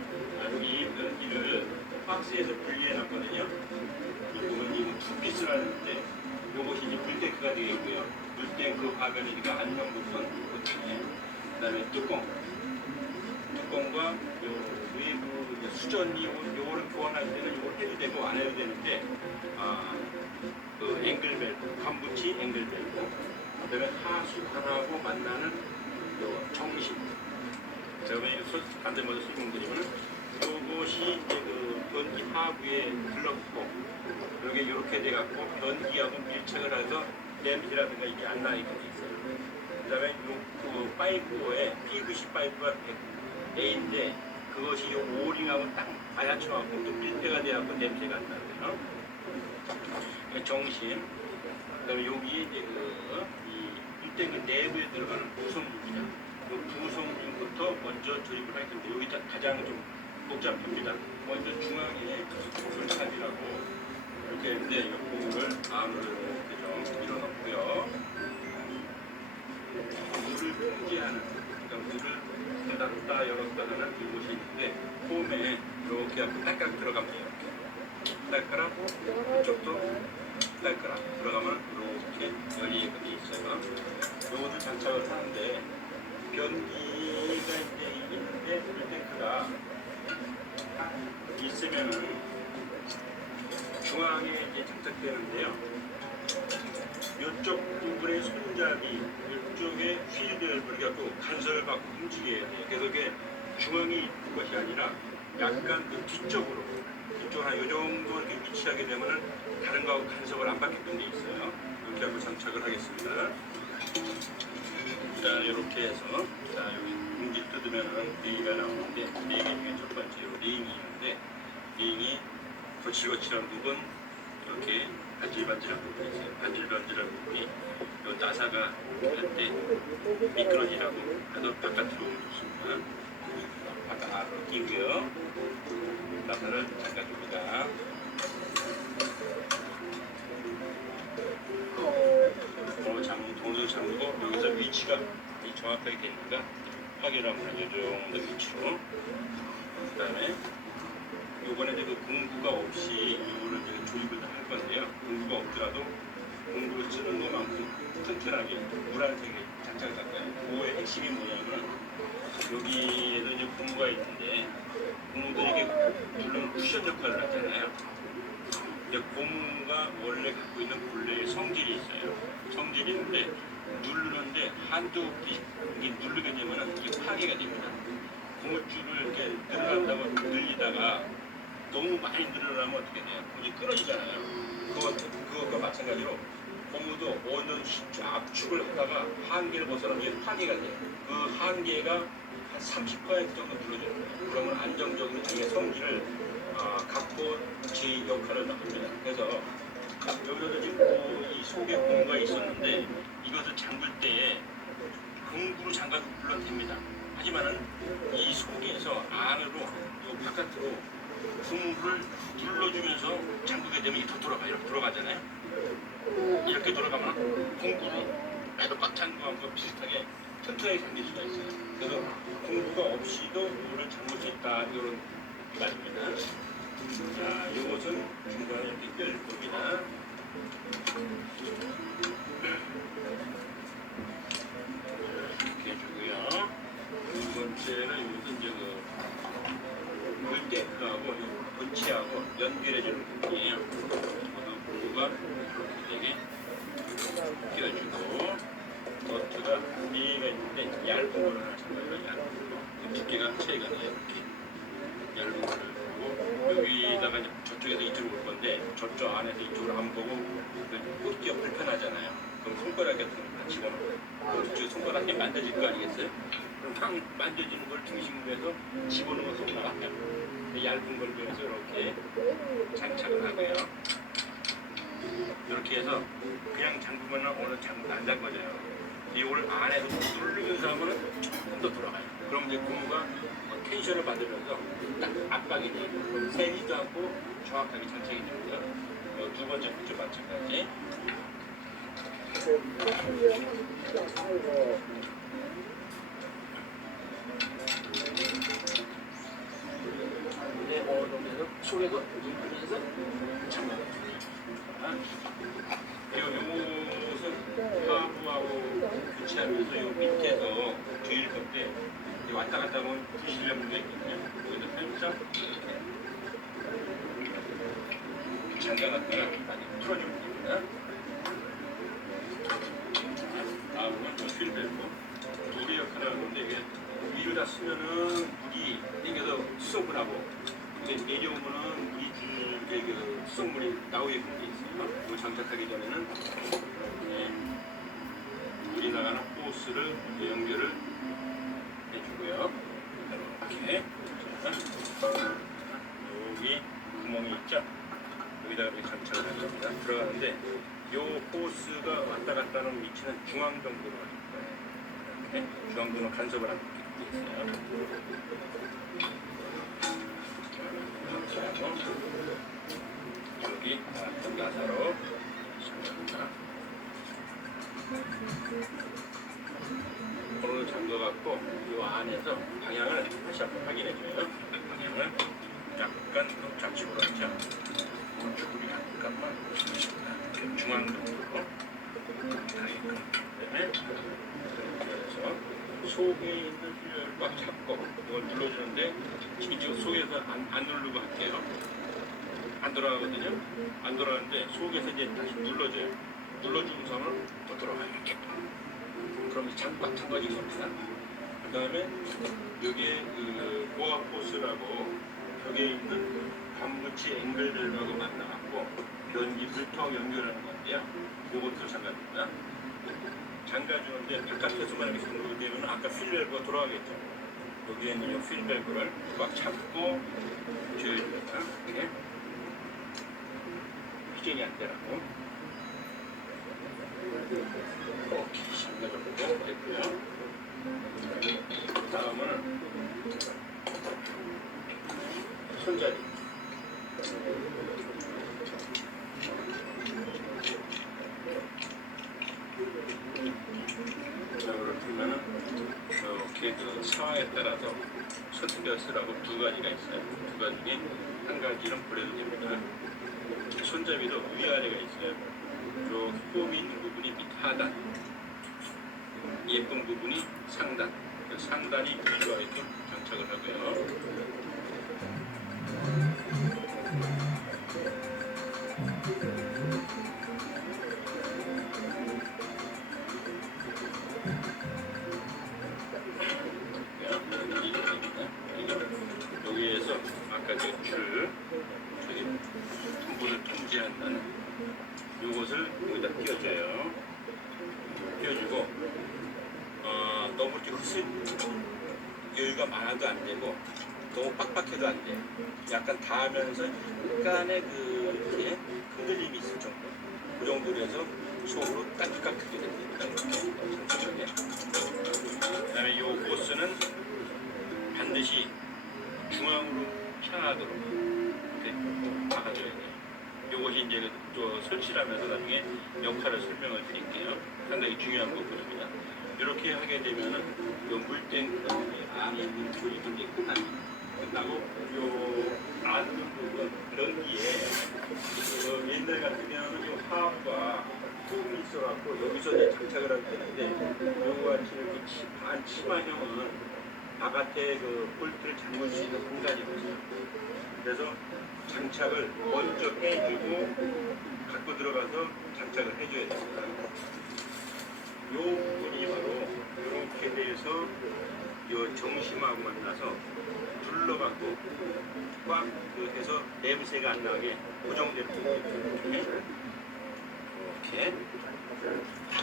이 변기를 박스에서 분리해놨거든요. 이 부분이 투피스라는 건데 요것이 이제 물탱크가 되겠고요. 물탱크 화면이니까 안녕 부분 그다음에 뚜껑과 요 외부 수전이 요거를 교환할 때는 요걸 해도 되고 안 해도 되는데 그 앵글 밸브, 간붙이 앵글 밸브, 그다음에 하수관하고 만나는 요 정심. 제가 반대 먼저 설명드리면 요것이 이제 그 변기 하부에 들러붙고 여기 이렇게 돼갖고 변기하고 밀착을 해서 냄새라든가 이게 안 나게 돼 있어요. 그다음에 요 파이프에 PVC 파이프가 A인데 그것이 요 오링하고 딱 맞춰갖고 또 밀폐가 돼갖고 냄새가 안 나거든요. 정심. 그다음에 여기에 이제 일단 그 내부에 들어가는 부속물이다. 그 부속물부터 먼저 조립을 하겠습니다. 여기 가장 좀 복잡합니다. 먼저 중앙에 불탑이라고 이렇게 했는데 이 고무를 안으로 이렇게 좀 밀어넣고요. 물을 통제하는, 그러니까 물을 닫다 열었다 하는 이곳이 있는데 폼에 이렇게 하고 딸깍 들어가면 이렇게 딸깍하고 이쪽도 딸깍 들어가면 이렇게 열리게 돼 있어요. 요것을 장착을 하는데 변기가 이제 있는데 물탱크가 있으면은 중앙에 이제 장착되는데요. 이쪽 부분의 손잡이, 이쪽에 휠을 그래갖고 간섭을 받고 움직여야 돼요. 그래서 그게 중앙에 있는 것이 아니라 약간 그 뒤쪽으로, 이쪽 한 이 정도 이렇게 위치하게 되면은 다른 거하고 간섭을 안 받게끔 돼 있어요. 이렇게 하고 장착을 하겠습니다. 자, 이렇게 해서, 자, 여기 공기 뜯으면은 링이가 나오는데, 링이 중에 첫 번째로 링이 있는데, 링이 거칠거칠한 부분, 이렇게 반질반질한 부분이 있어요. 반질반질한 부분이 요 나사가 할때 미끄러지라고 해서 바깥으로 옮겼습니다. 바깥으로 끼고요. 나사를 잠가줍니다. 동선 잠그고 여기서 위치가 정확하게 되니까 확인하면 이 정도 위치로. 그 다음에 요번에 이제 그 공구가 없이 이거를 이제 조립을 할 건데요. 공구가 없더라도 공구를 쓰는 것만큼 튼튼하게 물안색에 장착을 할 거예요. 그거의 핵심이 뭐냐면 여기에도 이제 고무가 있는데 고무들이 이게 물론 쿠션 역할을 하잖아요. 근데 고무가 원래 갖고 있는 본래의 성질이 있어요. 성질이 있는데 누르는데 한두 개 이게 누르게 되면은 이게 파괴가 됩니다. 고무줄을 이렇게 늘어난다고 늘리다가 너무 많이 늘어나면 어떻게 돼요? 고무이 끊어지잖아요. 그것과 마찬가지로 고무도 어느 압축을 하다가 한계를 벗어나면 이게 파괴가 돼요. 그 한계가 한 30% 정도 눌러줘요. 그러면 안정적으로 자기의 성질을 갖고 제 역할을 합니다. 그래서 여기서도 지금 이 속에 고무가 있었는데 이것을 잠글 때에 공구로 잠가도 물론 됩니다. 하지만은 이 속에서 안으로 요 바깥으로 고무를 눌러주면서 잠그게 되면 이게 더 돌아가요. 이렇게 돌아가잖아요. 이렇게 돌아가면 공구로 나도 꽉 잠그는 거 비슷하게 튼튼하게 잠길 수가 있어요. 그래서 공구가 없이도 물을 잠글 수 있다 이런 말입니다. 자, 이것은 중간에 이렇게 끌 겁니다. 이렇게 해주고요. 두 번째는 이것은 이제 그 물탱크하고 본체하고 연결해주는 부분이에요. 공구가 이렇게 되게 끼워주고 너트가 4개가 있는데 얇은 거를 하나 잡아요. 얇은 거. 두께가 차이가 나요. 이렇게 얇은 거를 보고 여기다가 이제 저쪽에서 이쪽으로 올 건데 저쪽 안에서 이쪽으로 안 보고 꽂기가 불편하잖아요. 그럼 손가락 같은 거 다 집어넣어요. 그럼 저쪽에 손가락이 만져질 거 아니겠어요? 그럼 딱 만져지는 걸 중심으로 해서 집어넣으면 속 나가요. 얇은 걸 이용해서 이렇게 장착을 하고요. 이렇게 해서 그냥 잠그면 오늘 안 잠궈져요. 이걸 안에서 누르면서 하면 조금 더 돌아가요. 그럼 이제 고무가 텐션을 받으면서 딱 압박이 돼요. 그럼 세지도 않고 정확하게 장착이 됩니다. 두 번째 부터 마찬가지. 근데 어느 정도에서 속에도 물면서 그리고 요것은 하부하고 교체하면서 요 밑에서 조일 때 왔다 갔다 하면 부실려 문제가 있거든요. 여기서 살짝 이렇게 잠가놨다가 많이 풀어주면 됩니다. 다음은 저 필벨고 물의 역할을 하는데 이게 위를 다 쓰면은 물이 땡겨서 수속을 하고 이제 내려오면은 물이 줄게 그 수속물이 나오게끔 돼 있어요. 이거 장착하기 전에는 물이 나가는 호스를 연결을 해주고요. 이렇게 여기 구멍이 있죠? 여기다가 이렇게 장착을 할 겁니다. 들어가는데 이 호스가 왔다 갔다 하는 위치는 중앙정도로 할 거예요. 이렇게 중앙도는 간섭을 하는 게 있어요. 이렇게 하고 여기 나사로 오늘 잠궈갖고 이 안에서 방향을 다시 한번 확인해줘요. 방향을 약간 좌측으로 하죠. 오른쪽으로 약간만 이렇게 중앙적으로 가게끔. 그다음에 그래서 속에 있는 휠을 꽉 잡고 이걸 눌러주는데 이쪽 속에서 안 누르고 할게요. 안 돌아가거든요. 안 돌아가는데 속에서 이제 다시 눌러줘요. 눌러주는 선을 또 돌아가요. 이렇게. 그럼 꽉 잠가진 겁니다. 그 다음에 여기에 그 고압 호스라고 벽에 있는 반부치 앵글들하고 만나갖고 연기 물통 연결하는 건데요. 이것도 잠가줍니다. 잠가주는데 바깥에서만 이렇게 누르면 아까 필밸브가 돌아가겠죠. 여기에 있는 이 필밸브를 꽉 잡고 조여줍니다. 이렇게 휘정이 안 되라고. 이렇게 잠가줬고 됐고요. 다음은 손잡이. 이쪽으로 풀면은 이렇게 그 상황에 따라서 선택을 쓰라고 두 가지가 있어요. 두 가지 중에 한 가지는 버려도 됩니다. 손잡이도 위아래가 있어요. 저 폼이 있는 부분이 밑 하단, 예쁜 부분이 상단. 그 상단이 위로 있게끔 장착을 하고요. 여기에서 아까 그 줄, 저기 분부를 통제한다는 요것을 여기다 끼워줘요. 끼워주고 너무 이렇게 여유가 많아도 안 되고 너무 빡빡해도 안 돼요. 약간 닿으면서 약간의 그 이렇게 흔들림이 있을 정도. 그 정도로 해서 속으로 따뜻하게 됩니다. 이렇게 천천하게. 그다음에 이 호스는 반드시 중앙으로 향하도록 이렇게 막아줘야 돼요. 이것이 이제 또 설치를 하면서 나중에 역할을 설명을 드릴게요. 상당히 중요한 부분입니다. 이렇게 하게 되면은 요 물땡 안에 있는 물이 이제 끝나고 요 안 부분 변기에 옛날 같으면 요 하부가 홈이 있어갖고 여기서 이제 장착을 하게 되는데 요거 같이 이렇게 반 치마형은 바깥에 그 볼트를 잠글 수 있는 공간이 있어요. 그래서 장착을 먼저 해주고 갖고 들어가서 장착을 해줘야 됩니다. 이 부분이 바로 이렇게 돼서 이 정심하고 만나서 눌러갖고 꽉 해서 냄새가 안 나게 고정되는 부분이에요. 이렇게.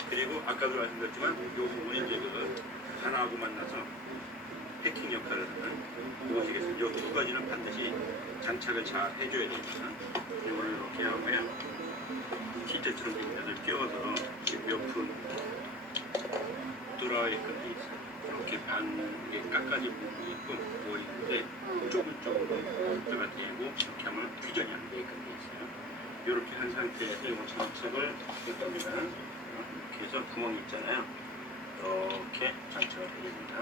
그리고 아까도 말씀드렸지만 이 부분이 이제 그 하나하고 만나서 패킹 역할을 하는 이것이겠습니다. 이 두 가지는 반드시 장착을 잘 해줘야 됩니다. 이거를 이렇게 하고요. 기체처럼 이것을 끼워서 몇 푼 돌아가게끔 돼 있어요. 이렇게 반개 깎아진 부분이 있고 뭐 있는데 쪼글쪼글 볼트가 되고 이렇게 하면 퓨전이 안 되게끔 돼 있어요. 이렇게 한 상태에서 이거 장착을 할 겁니다. 이렇게 해서 구멍이 있잖아요. 이렇게 장착을 해줍니다.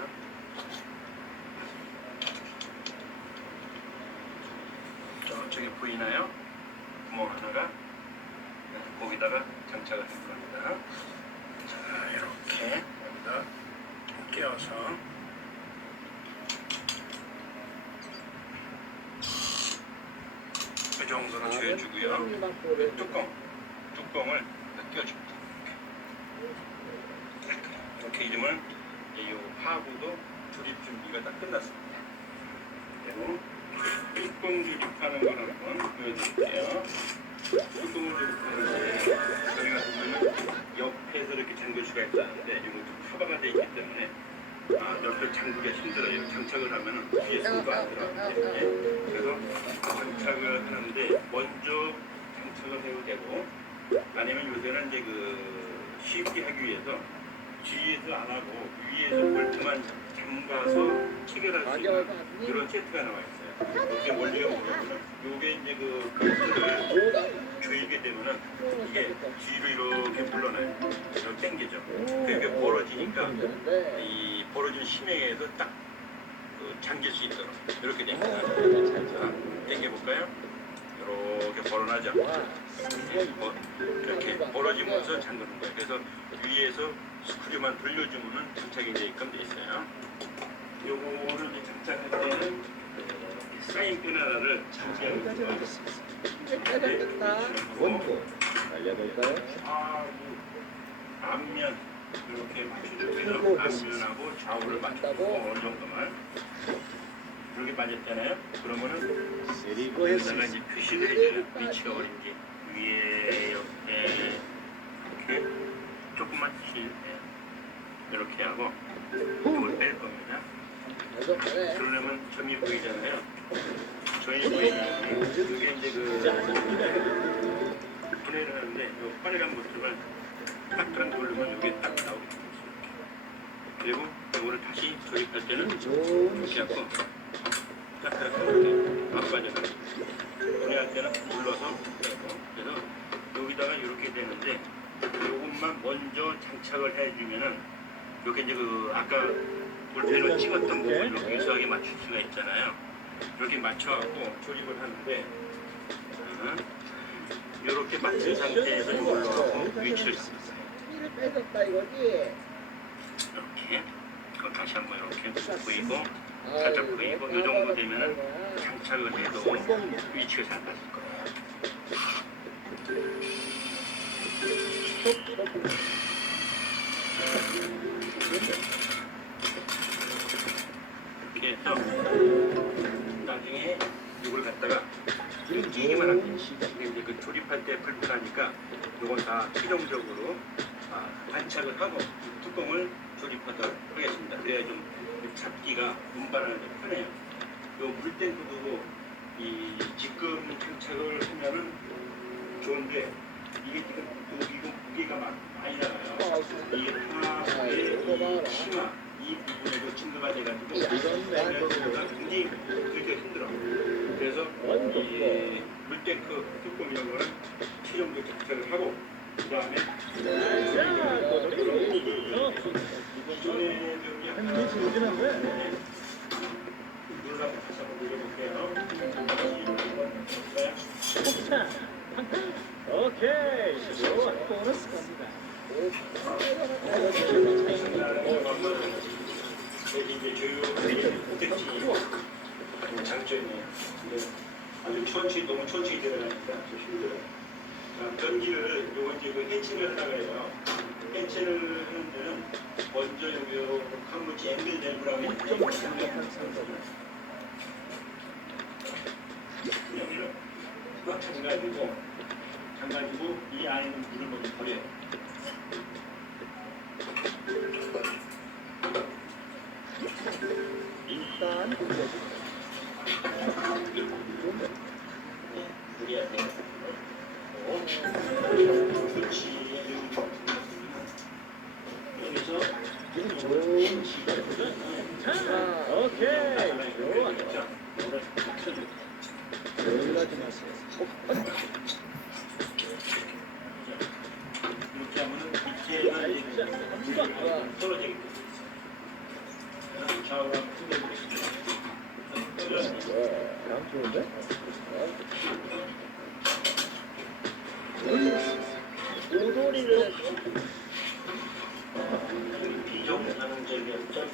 저쪽에 보이나요? 구멍 하나가 거기다가 장착을 할 겁니다. 자, 이렇게 여기다 끼워서 이 정도로 조여주고요. 뚜껑을 끼워줍니다. 이렇게 이러면 이 하부도 조립 준비가 다 끝났습니다. 그리고 뚜껑 조립하는 걸 한번 보여드릴게요. 뚜껑을 조립하는 게 저희가 보면 옆에서 이렇게 잠글 수가 있다는데 이것도 커버가 되어 있기 때문에 옆에 잠그기가 힘들어요. 장착을 하면 뒤에 손도 안 들어가기 때문에. 그래서 장착을 하는데 먼저 장착을 해도 되고, 아니면 요새는 이제 쉽게 하기 위해서 뒤에서 안 하고 위에서 볼트만 잠가서 체결할 수 있는 이런 세트가 나와 있어요. 이게 원리가 뭐냐면 요게 이제 볼트를 조이게 되면은 이게 뒤로 이렇게 물러나요. 이렇게 당기죠. 그게 벌어지니까 이 벌어진 심에 의해서 딱 잠길 수 있도록 이렇게 됩니다. 자, 당겨볼까요? 이렇게 벌어나죠. 이렇게 벌어지면서 잠그는 거예요. 그래서 위에서 스크류만 돌려주면은 장착이 되게끔 돼 있어요. 요거를 이제 장착할 때는 사인펜 하나를 장착하고 원고 알려볼까요? 앞면 이렇게 맞춰주고요. 앞면하고 좌우를 맞추고 어느 정도만 이렇게 맞았잖아요. 그러면은 여기다가 이제 표시를 해줘요. 위치가 어딘지 위에 옆에 이렇게 조금만 이렇게 하고 이걸 뺄 겁니다. 그러려면 점이 보이잖아요. 점이 보이면 이게 이제 분해를 하는데 이 파리란 모습을 딱딱 누르면 이게 딱 나오게 됩니다. 그리고 이거를 다시 조립할 때는 이렇게 하고 딱딱 이렇게 안 빠져나가요. 분해할 때는 눌러서 빼고. 그래서 여기다가 이렇게 되는데 이것만 먼저 장착을 해주면은 이렇게 이제 아까 볼펜을 찍었던 부분을 유사하게 맞출 수가 있잖아요. 이렇게 맞춰갖고 조립을 하는데 이렇게 맞춘 상태에서 이걸로 하고 위치를 잡았어요. 이렇게 다시 한번 이렇게 보이고 살짝 보이고 이 정도 되면은 장착을 해도 위치가 잘 맞을 거예요. 이렇게 해서 나중에 이걸 갖다가 끼기만 하면 이제 조립할 때 불편하니까 이건 다 최종적으로 안착을 하고 뚜껑을 조립하도록 하겠습니다. 그래야 좀 잡기가 운반하는 데 편해요. 이 물탱크도 이 지금 장착을 하면은 좋은데 이게 지금 이거 무게가 많이 나가요. 이 하부의 이 치마 이 부분에도 증거가 돼가지고 내면보다 굉장히 들기가 힘들어. 그래서 이 물탱크 뚜껑 이런 거는 최종적 장착을 하고 그 다음에 기존에 저기 이걸 한번 다시 한번 눌러볼게요. 오케이. 좋아. 보너스 갑니다. 이제 조용히 목적지 장점이에요. 아주 천천히 너무 천천히 들어가니까 좀 힘들어요. 변기를 요거 이제 해체를 하려고 해요. 해체를 하는 데는 먼저 여기 칸무지 앵글대구라고 여기를 꽉 잠가지고 이 안에 있는 물을 먼저 버려요. 일단 물이 안 돼요. 그렇지. 여기서 오케이. 좋아. 여기다 좀 하세요. 떨어지게 좌우로 흔들리겠습니다. 다음 좋은데? 오돌이를 비정상적이었던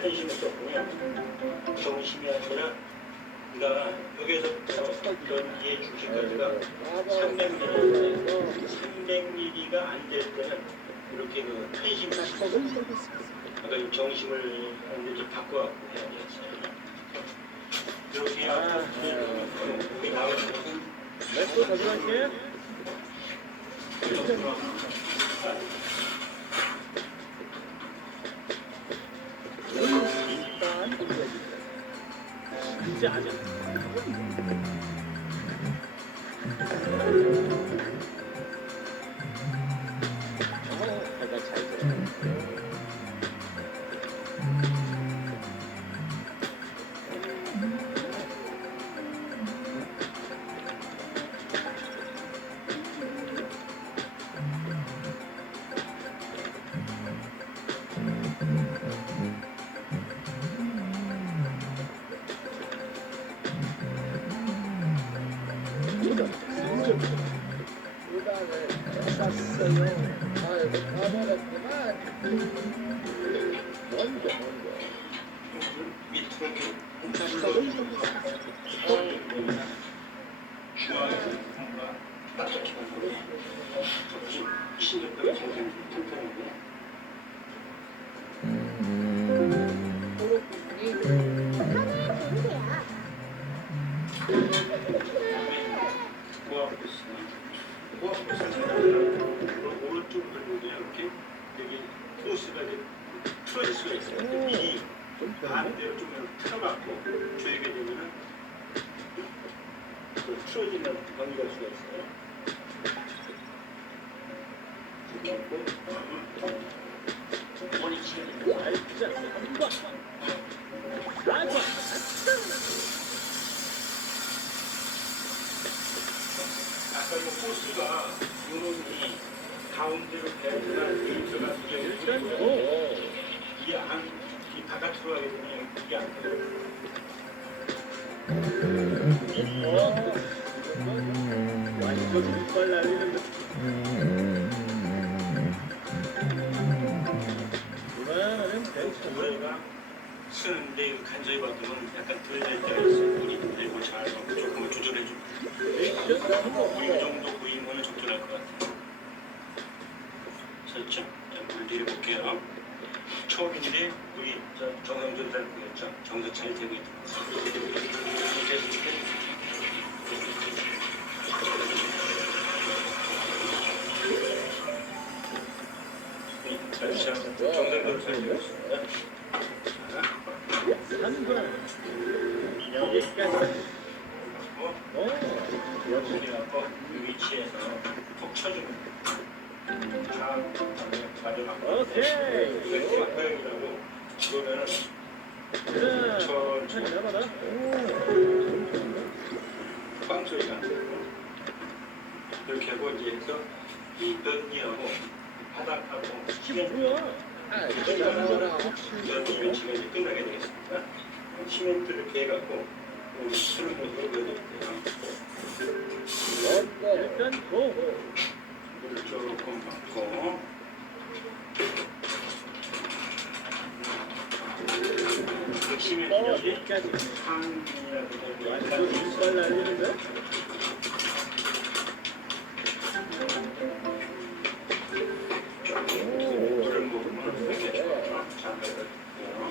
펜싱을 썼고요. 정심이 아니라 그러니까 여기에서부터 전기의 중심까지가 300mm인데 300mm가 안 될 때는 이렇게 그 펜싱을 쓰고 아까 이 정심을 하는데 좀 바꿔갖고 해야 되겠어요. 이렇게 하고 여기 나오는 것은 또 가져갈게. 진짜 아니야. 내가 잘 들어. 오른쪽 발목이 이렇게 여기 포스가 틀어질 수가 있어요. 미리 반대로 좀 틀어갖고 조이게 되면은 틀어지는 관계가 수가 있어요. 머리 치는 알지 않어. 한번. 나가. 아까 이 포스가 요놈이 가운데로 배트나 데이터가 이게 안, 이 바깥으로 가게 되면 이게 안 돼요. 완전 이빨 날리는 이만하면 괜찮아. 우리가 쓰는데 간절히 봐두면 약간 덜 될 때가 있어요. 물이 들고 잘 조금만 조절해주고 이 정도 보이면 적절할 것 같아요. 됐죠? 자, 물 내려볼게요. 처음인데 물이 정상적으로 잘 보였죠? 정상 잘 되고 있는 것 정상적으로 잘 되고 있습니다. 여기하고 이 위치에서 톡 쳐줍니다. 오케이. 이거 막바형이라고 이거는 천천히 빵 소리가 안 들고 이렇게 하고 이제 해서 이 변기하고 바닥하고 변기 위치가 이제 끝나게 되겠습니다. 시멘트 이렇게 해갖고 수를 모드로 보여드릴게요. 일단 고. 물을 조금 받고 시멘트 여기까지 상이라고 완전 이빨 날리는데? 물을 먹으면 이렇게 좋아요. 잘 해드릴게요.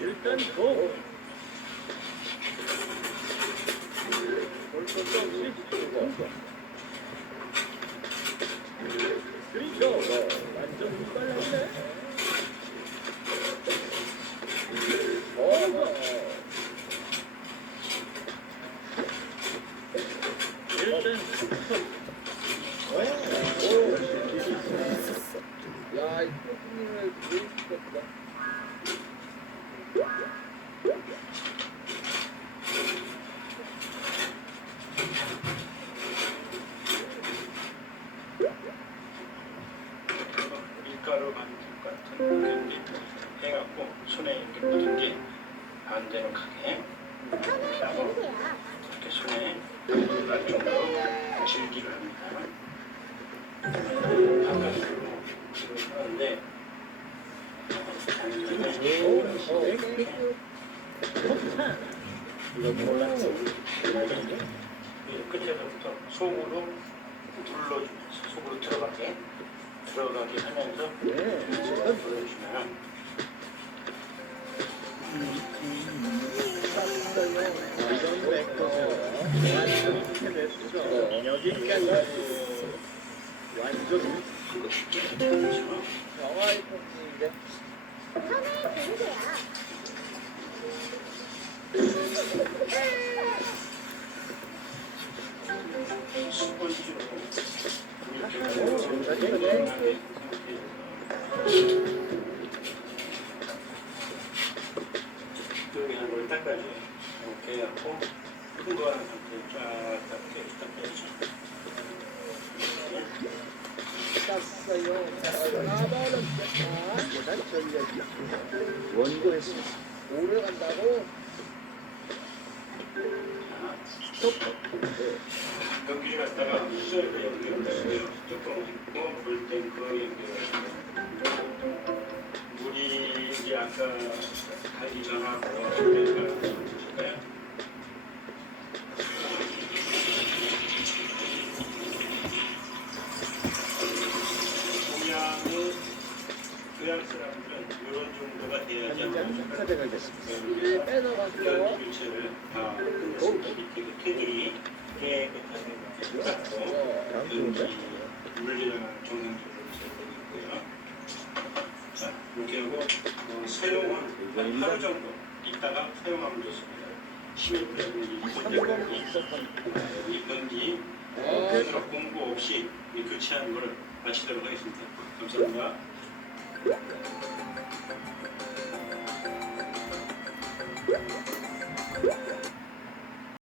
일단 고. 볼 것도 없이 주고. 그리고 완전 이빨 났네. 밀가루 반죽 같은 게 해갖고 손에 이렇게 묻은 게 안 되는 가게 이렇게 하고 이렇게 손에 날 정도로 질기를 합니다. 바깥으로 하는데 끝에서부터 속으로 눌러주면서 속으로 들어가게 하면서 눌러주면 영화의 편지인데 여기 한 걸 닦아줘요. 이렇게 하고 흥도하는 상태에 쫙 닦아야죠. 땄어요. 얼마나 보단 전력이 원고에서 오래 간다고 연기를 갖다가 수혈을 연결해서 뚜껑 짚고 볼땐그 연결을 물이 이제 아까 가기 전하고 볼까요? 동양의 교양 사람들은 이런 정도가 돼야지 네, 빼놓았어요. 교체를 다 끝냈습니다. 밑에 그 테두리 깨끗하게 닦고 연기 물리랑 정상적으로 제거되고 있고요. 자, 이렇게 하고 사용은 한 하루 정도 있다가 사용하면 좋습니다. 심히 입은 뒤 그래서 공부 없이 교체하는 걸 마치도록 하겠습니다. 감사합니다.